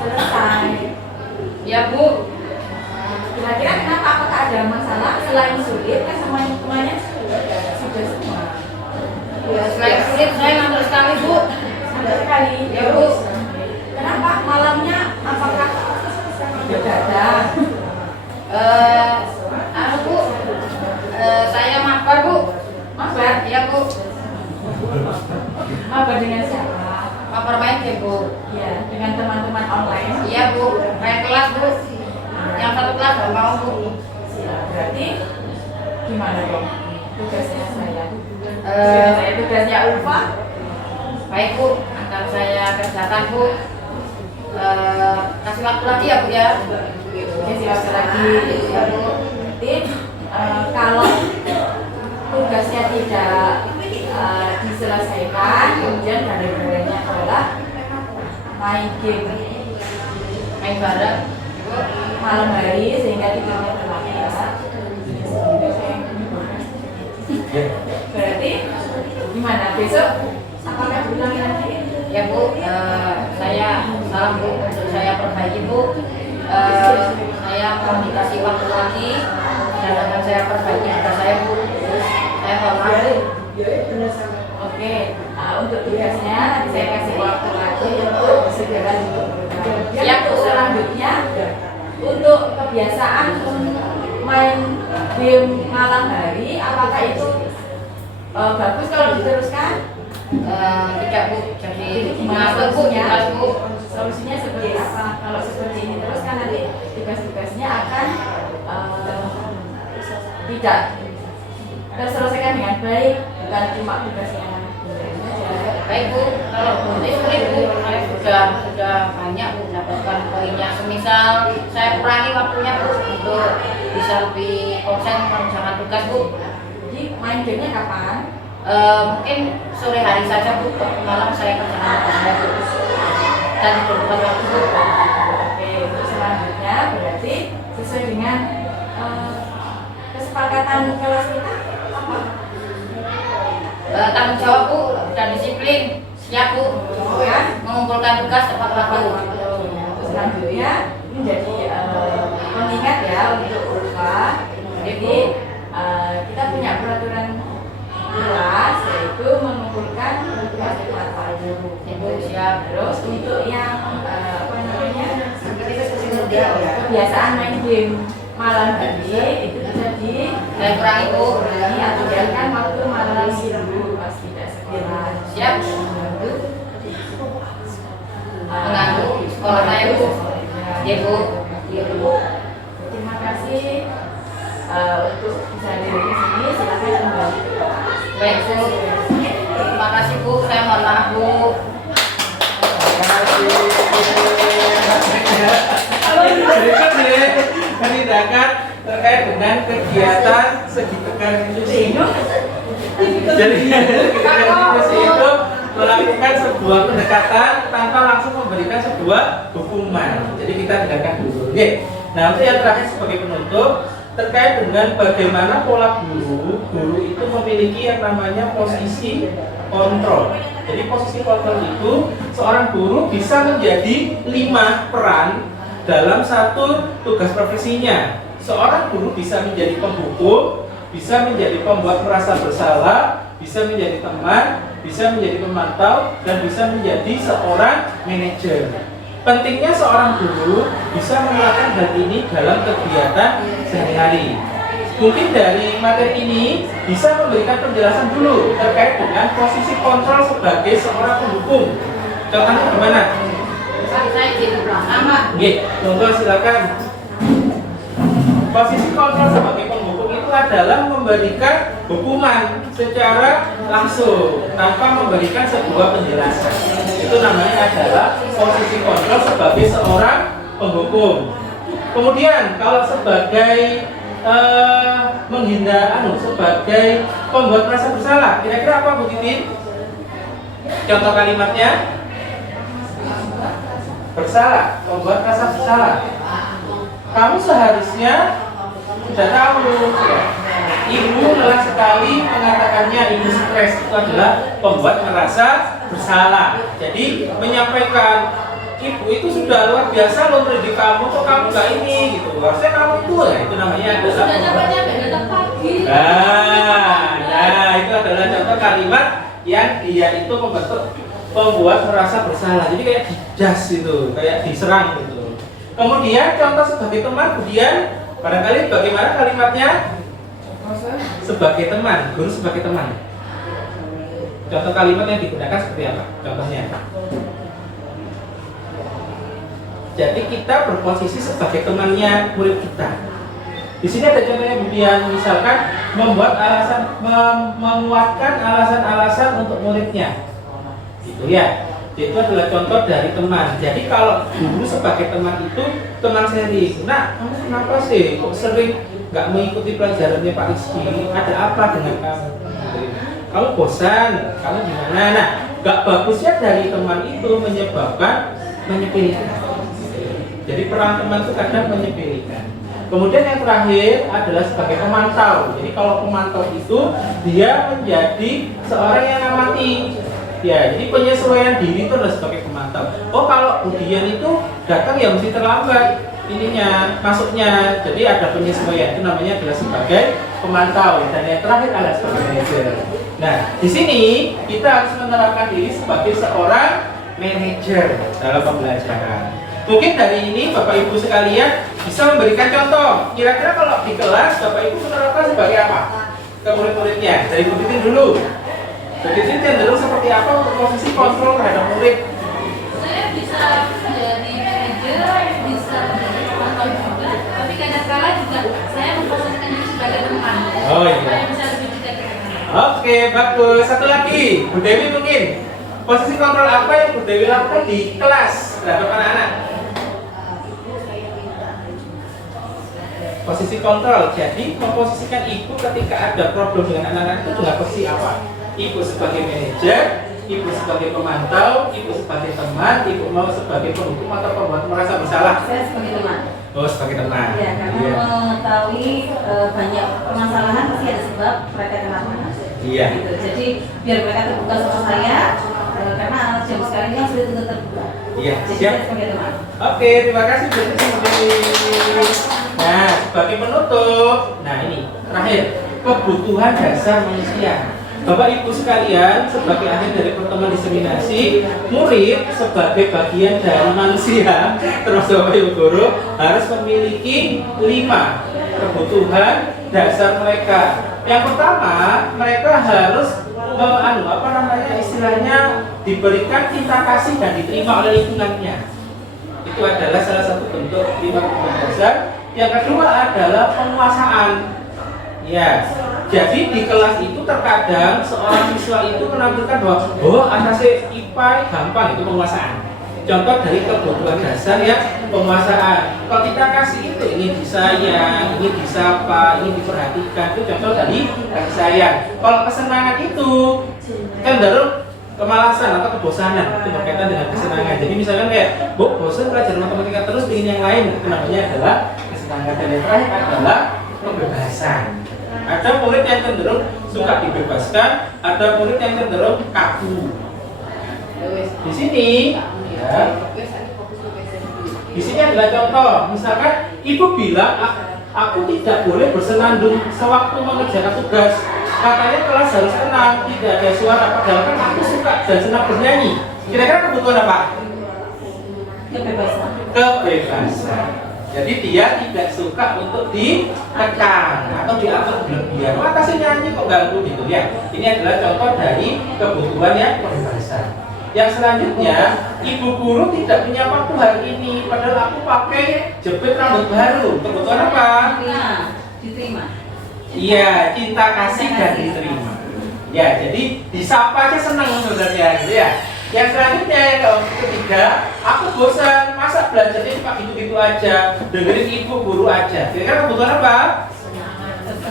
selesai. Ya Bu, Kira-kira kenapa? Apakah ada masalah selain sulit? Kan semuanya sudah semua. ya selain sulit saya ngantor sekali Bu. Ada sekali. Ya Bu. Kenapa malamnya? Apakah begadang? Bu, saya mabar Bu. Mabar? Ya Bu, Mabar dengan siapa? mabar main ya Bu. Ya, dengan teman-teman online. Iya Bu, kayak kelas Bu. Yang satu kelas nggak mau Bu. Ya, berarti gimana dong tugasnya saya? Tugasnya Ulfa. Baik Bu, akan saya kerjakan Bu. Kasih waktu lagi ya Bu ya. Kasih waktu lagi. Ya Bu. Berarti kalau tugasnya tidak diselesaikan, kemudian gara-garanya adalah main game Main bareng. malam hari sehingga tidurnya terlambat. Berarti gimana besok? Apakah ulang lagi? Ya Bu, saya salam Bu untuk saya perbaiki Bu. Saya mau dikasih waktu lagi dan akan saya perbaiki tugas saya Bu. Saya hormat. Oke, untuk tugasnya nanti saya kasih waktu lagi untuk segera dikumpulkan. Yang selanjutnya untuk kebiasaan main game malam hari, apakah itu bagus kalau diteruskan? Tidak Bu, jadi Gimana ngasuh Bu, solusinya? tugas Bu. Solusinya seperti apa? Kalau seperti ini terus kan nanti tugas-tugasnya akan tidak terselesaikan dengan baik, bukan cuma tugasnya. Baik Bu, kalau ini sulit Bu, saya sudah banyak Bu mendapatkan poinnya. Semisal saya kurangi waktunya Bu untuk bisa lebih konsen mengerjakan tugas Bu. Jadi main gamenya kapan? Mungkin sore hari saja Bu, malam saya kerjakan apa saya Bu. Dan beberapa waktu Bu. Oke, untuk selanjutnya berarti sesuai dengan kesepakatan kelas kita apa? Tanggung jawab Bu dan disiplin. Siap Bu. Ya. Mengumpulkan tugas tepat waktu. Selanjutnya menjadi pengingat ya untuk UPA. Jadi kita punya peraturan kelas yaitu mengumpulkan tugas tepat waktu. Siap. Terus untuk yang apa namanya kebiasaan main game malam tadi itu bisa Dan kurangi Bu. dikurangi atau biarkan waktu malam dulu pas tidak sekolah. Siap. Mengganggu sekolah saya Bu. Ya Bu. Terima kasih untuk bisa hadir di sini. Silakan kembali ke kelas. Baik Bu. Terima kasih Bu. Saya mohon maaf Bu. Berikutnya penindakan terkait dengan kegiatan segi tekan inklusi. Jadi kegiatan inklusi itu melakukan sebuah pendekatan tanpa langsung memberikan sebuah hukuman. Jadi kita tindakan dulu. Oke. Nah, untuk yang terakhir sebagai penutup terkait dengan bagaimana pola guru itu memiliki yang namanya posisi kontrol. Jadi posisi kontrol itu seorang guru bisa menjadi 5 peran dalam satu tugas profesinya. Seorang guru bisa menjadi penghukum, bisa menjadi pembuat merasa bersalah, bisa menjadi teman, bisa menjadi pemantau, dan bisa menjadi seorang manajer. Pentingnya seorang guru bisa melakukan hal ini dalam kegiatan sehari-hari. Mungkin dari materi ini bisa memberikan penjelasan dulu terkait dengan posisi kontrol sebagai seorang penghukum. Contohnya gimana? Saya izin sama. Oke, contoh silakan. Posisi kontrol sebagai penghukum itu adalah memberikan hukuman secara langsung tanpa memberikan sebuah penjelasan. Itu namanya adalah posisi kontrol sebagai seorang penghukum. Kemudian kalau sebagai sebagai pembuat merasa bersalah, kira-kira apa Bu Titin? Contoh kalimatnya? Bersalah, membuat rasa bersalah. Kamu seharusnya sudah tahu ya. Ibu lelah sekali mengatakannya, ibu stres itu adalah pembuat merasa bersalah. Jadi menyampaikan ibu itu sudah luar biasa loh mendidik kamu, kok kamu nggak ini gitu. Harusnya kamu itu ya, itu namanya adalah Sudah nyampe datang pagi. Nah, itu adalah contoh kalimat yang dia itu membuat merasa bersalah. Jadi kayak dijas itu, kayak diserang gitu. Kemudian contoh sebagai teman, kemudian barangkali bagaimana kalimatnya? Sebagai teman, guru sebagai teman. Contoh kalimat yang digunakan seperti apa? Contohnya. Jadi kita berposisi sebagai temannya murid kita. Di sini ada contohnya kemudian misalkan menguatkan alasan-alasan untuk muridnya. Gitu ya. Itu adalah contoh dari teman. Jadi kalau guru sebagai teman itu teman sering. Nah, kamu kenapa sih kok sering nggak mengikuti pelajarannya Pak Rizky? Ada apa dengan kamu? Kamu bosan? Kamu gimana? Nah, nggak bagusnya dari teman itu menyebabkan menyepelekan. Jadi peran teman itu kadang menyepelekan. Kemudian yang terakhir adalah sebagai pemantau. Jadi kalau pemantau itu dia menjadi seorang yang amati. Ya, jadi penyesuaian diri itu adalah sebagai pemantau. Oh, kalau Budian itu datang ya mesti terlambat ininya masuknya. Jadi ada penyesuaian, itu namanya adalah sebagai pemantau. Dan yang terakhir adalah sebagai manajer. Nah, di sini kita harus menerapkan diri sebagai seorang manajer dalam pembelajaran. Mungkin dari ini Bapak Ibu sekalian bisa memberikan contoh. Kira-kira kalau di kelas Bapak Ibu menerapkan sebagai apa ke murid-muridnya? Dari Bu Titin dulu. Jadi cenderung seperti apa untuk posisi kontrol terhadap murid? Saya bisa menjadi manajer, bisa menjadi pemantau juga, tapi kadang-kala juga saya memposisikan diri sebagai teman. Oh iya. Supaya bisa lebih dekat dengan teman. Oke, bagus. Satu lagi, Bu Dewi mungkin. Posisi kontrol apa yang Bu Dewi lakukan di kelas terhadap anak-anak? Posisi kontrol. Jadi memposisikan ibu ketika ada problem dengan anak-anak itu dengan posisi apa? Ibu sebagai manajer, ibu sebagai pemantau, ibu sebagai teman, ibu mau sebagai penghukum atau pembuat merasa bersalah? Saya sebagai teman. Oh, sebagai teman. Ya, karena Iya. mengetahui banyak permasalahan pasti ada sebab mereka kenapa. Iya. Gitu. Jadi biar mereka terbuka sama saya, karena anak jam sekarang ini kan sudah tentu terbuka. Iya, Jadi siap. saya sebagai teman. Oke, terima kasih Bu Siti. Nah, sebagai penutup, nah ini terakhir, kebutuhan dasar manusia. Bapak Ibu sekalian, sebagai akhir dari pertemuan diseminasi, murid sebagai bagian dari manusia, termasuk Bapak Ibu guru, harus memiliki 5 kebutuhan dasar mereka. Yang pertama, mereka harus istilahnya diberikan cinta kasih dan diterima oleh lingkungannya. Itu adalah salah satu bentuk 5 kebutuhan dasar. Yang kedua adalah penguasaan. Ya, jadi di kelas itu terkadang seorang siswa itu menampilkan bahwa atasnya IPA gampang, itu penguasaan. Contoh dari kebutuhan dasar ya, penguasaan. Kalau kita kasih itu ingin disayang, ingin disapa, ingin diperhatikan, itu contoh dari kasih sayang. Kalau kesenangan itu cenderung kemalasan atau kebosanan, itu berkaitan dengan kesenangan. Jadi misalkan kayak, Bu, bosan belajar matematika terus, ingin yang lain, itu namanya adalah kesenangan. Dan yang terakhir adalah kebebasan. Ada murid yang cenderung suka dibebaskan, ada murid yang cenderung kaku. Di sini, ya, di sini adalah contoh. Misalkan ibu bilang, aku tidak boleh bersenandung sewaktu mengerjakan tugas. Katanya kelas harus tenang, tidak ada suara. Padahal kan aku suka dan senang bernyanyi. Kira-kira kebutuhan apa? Kebebasan. Kebebasan. Jadi dia tidak suka untuk ditekan atau diatur berlebihan. Mata sih nyanyi kok ganggu gitu ya. Ini adalah contoh dari kebutuhan yang kebebasan. Yang selanjutnya, ibu guru tidak punya waktu hari ini, padahal aku pakai jepit rambut baru. Kebutuhan apa? Diterima. Iya, cinta kasih dan diterima. Ya, jadi disapa aja senang sebenarnya gitu ya. Yang selanjutnya yang ketiga, aku bosan, masa belajarnya cuma gitu-gitu aja, dengerin ibu guru aja. Kira-kira kebutuhan apa?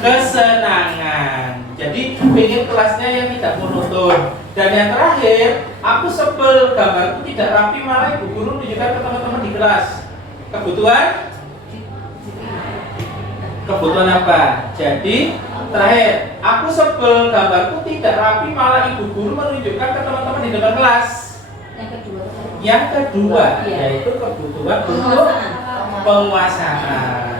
Kesenangan. Jadi pengen kelasnya yang tidak monoton. Dan yang terakhir, aku sebel gambarku tidak rapi, malah ibu guru menunjukkan ke teman-teman di kelas. Kebutuhan? Kebutuhan apa? Jadi terakhir, aku sebel gambarku tidak rapi, malah ibu guru menunjukkan ke teman-teman di depan kelas. Yang kedua, yaitu kebutuhan untuk penguasaan.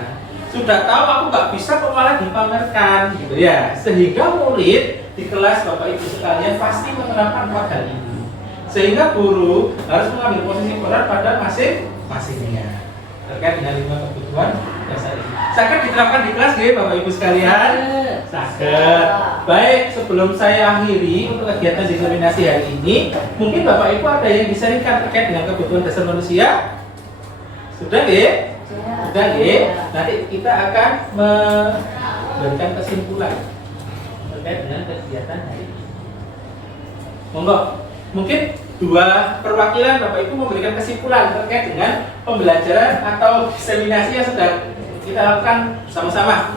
Sudah tahu aku nggak bisa kok malah dipamerkan, gitu ya. Sehingga murid di kelas Bapak Ibu sekalian pasti menerapkan 4 hal ini. Sehingga guru harus mengambil posisi peran pada masing-masingnya terkait dengan 5 kebutuhan dasar ini. Saged diterapkan di kelas ya Bapak Ibu sekalian? Saged. Baik, sebelum saya akhiri untuk kegiatan diseminasi hari ini, mungkin Bapak Ibu ada yang disaringkan terkait dengan kebutuhan dasar manusia? Sudah ya? Sudah ya? Nanti kita akan memberikan kesimpulan terkait dengan kegiatan hari ini. Monggo, mungkin 2 perwakilan Bapak Ibu memberikan kesimpulan terkait dengan pembelajaran atau diseminasi yang sudah kita lakukan sama-sama.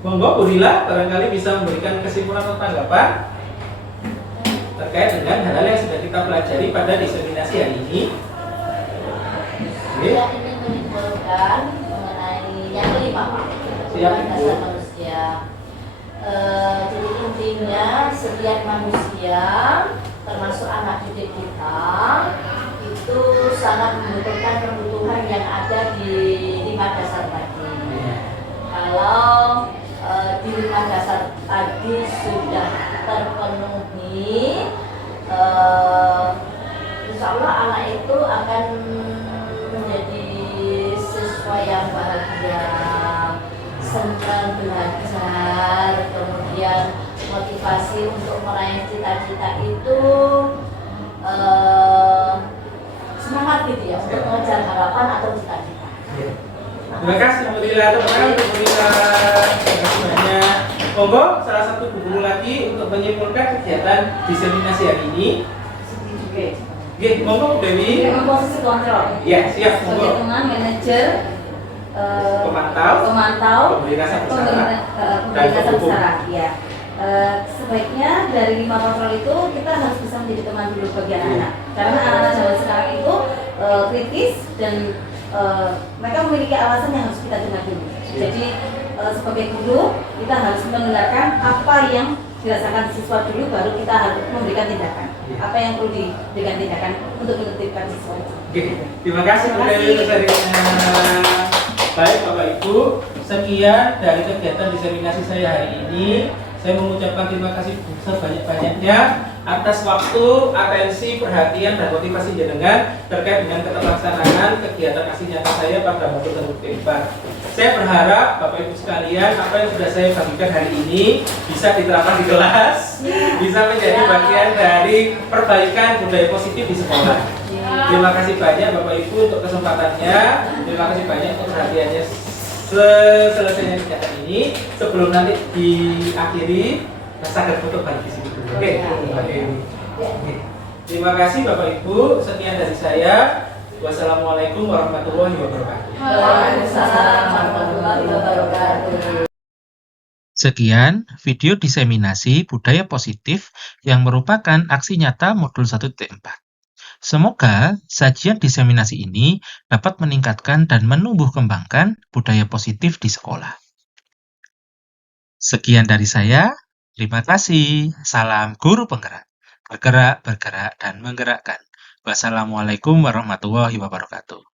Monggo, Bu Rila barangkali bisa memberikan kesimpulan atau tanggapan terkait dengan hal-hal yang sudah kita pelajari pada diseminasi hari ini. Saya ingin menyimpulkan mengenai yang kelima, Pak. Kebutuhan dasar manusia. Jadi intinya setiap manusia, termasuk anak didik kita, itu sangat membutuhkan kebutuhan yang ada di 5 dasar tadi. Kalau di 5 dasar tadi sudah terpenuhi, insya Allah anak itu akan menjadi siswa yang bahagia, senang belajar, kemudian motivasi untuk meraih cita-cita itu semangat gitu ya, untuk mengejar harapan atau cita-cita. Terima kasih Bu Rila, terima kasih Bu Rila. Terima kasih banyak. Monggo salah satu guru lagi untuk menyimpulkan kegiatan diseminasi hari ini. Oke, monggo Bu Dewi. Dengan posisi kontrol. Ya, siap, Sebagai monggo. teman manajer, pemantau, pemberi rasa bersara, pemberi rasa pendukung. bersara, ya. Sebaiknya dari 5 patrol itu kita harus bisa menjadi teman dulu bagi anak-anak, karena anak-anak zaman sekarang itu kritis dan mereka memiliki alasan yang harus kita dengar dulu. Jadi sebagai guru kita harus mendengarkan apa yang dirasakan siswa dulu, baru kita harus memberikan tindakan. Apa yang perlu diberikan tindakan untuk menertibkan siswa. Oke, terima kasih Bu Dewi untuk sharingnya. Baik Bapak Ibu, sekian dari kegiatan diseminasi saya hari ini. Saya mengucapkan terima kasih sebanyak-banyaknya atas waktu, atensi, perhatian, dan motivasi jenengan terkait dengan keterlaksanaan kegiatan aksi nyata saya pada modul tertutup 4. Saya berharap Bapak Ibu sekalian, apa yang sudah saya bagikan hari ini bisa diterapkan di kelas, bisa menjadi bagian dari perbaikan budaya positif di sekolah. Terima kasih banyak Bapak Ibu untuk kesempatannya. Terima kasih banyak untuk perhatiannya. Selesainya kegiatan ini, sebelum nanti diakhiri, sadar foto balik di sini dulu. Oke. Terima kasih Bapak Ibu. Sekian dari saya. Wassalamualaikum warahmatullahi wabarakatuh. Waalaikumsalam warahmatullahi wabarakatuh. Sekian video diseminasi budaya positif yang merupakan aksi nyata modul 1.4. Semoga sajian diseminasi ini dapat meningkatkan dan menumbuh kembangkan budaya positif di sekolah. Sekian dari saya, terima kasih. Salam guru penggerak. Bergerak, bergerak, dan menggerakkan. Wassalamualaikum warahmatullahi wabarakatuh.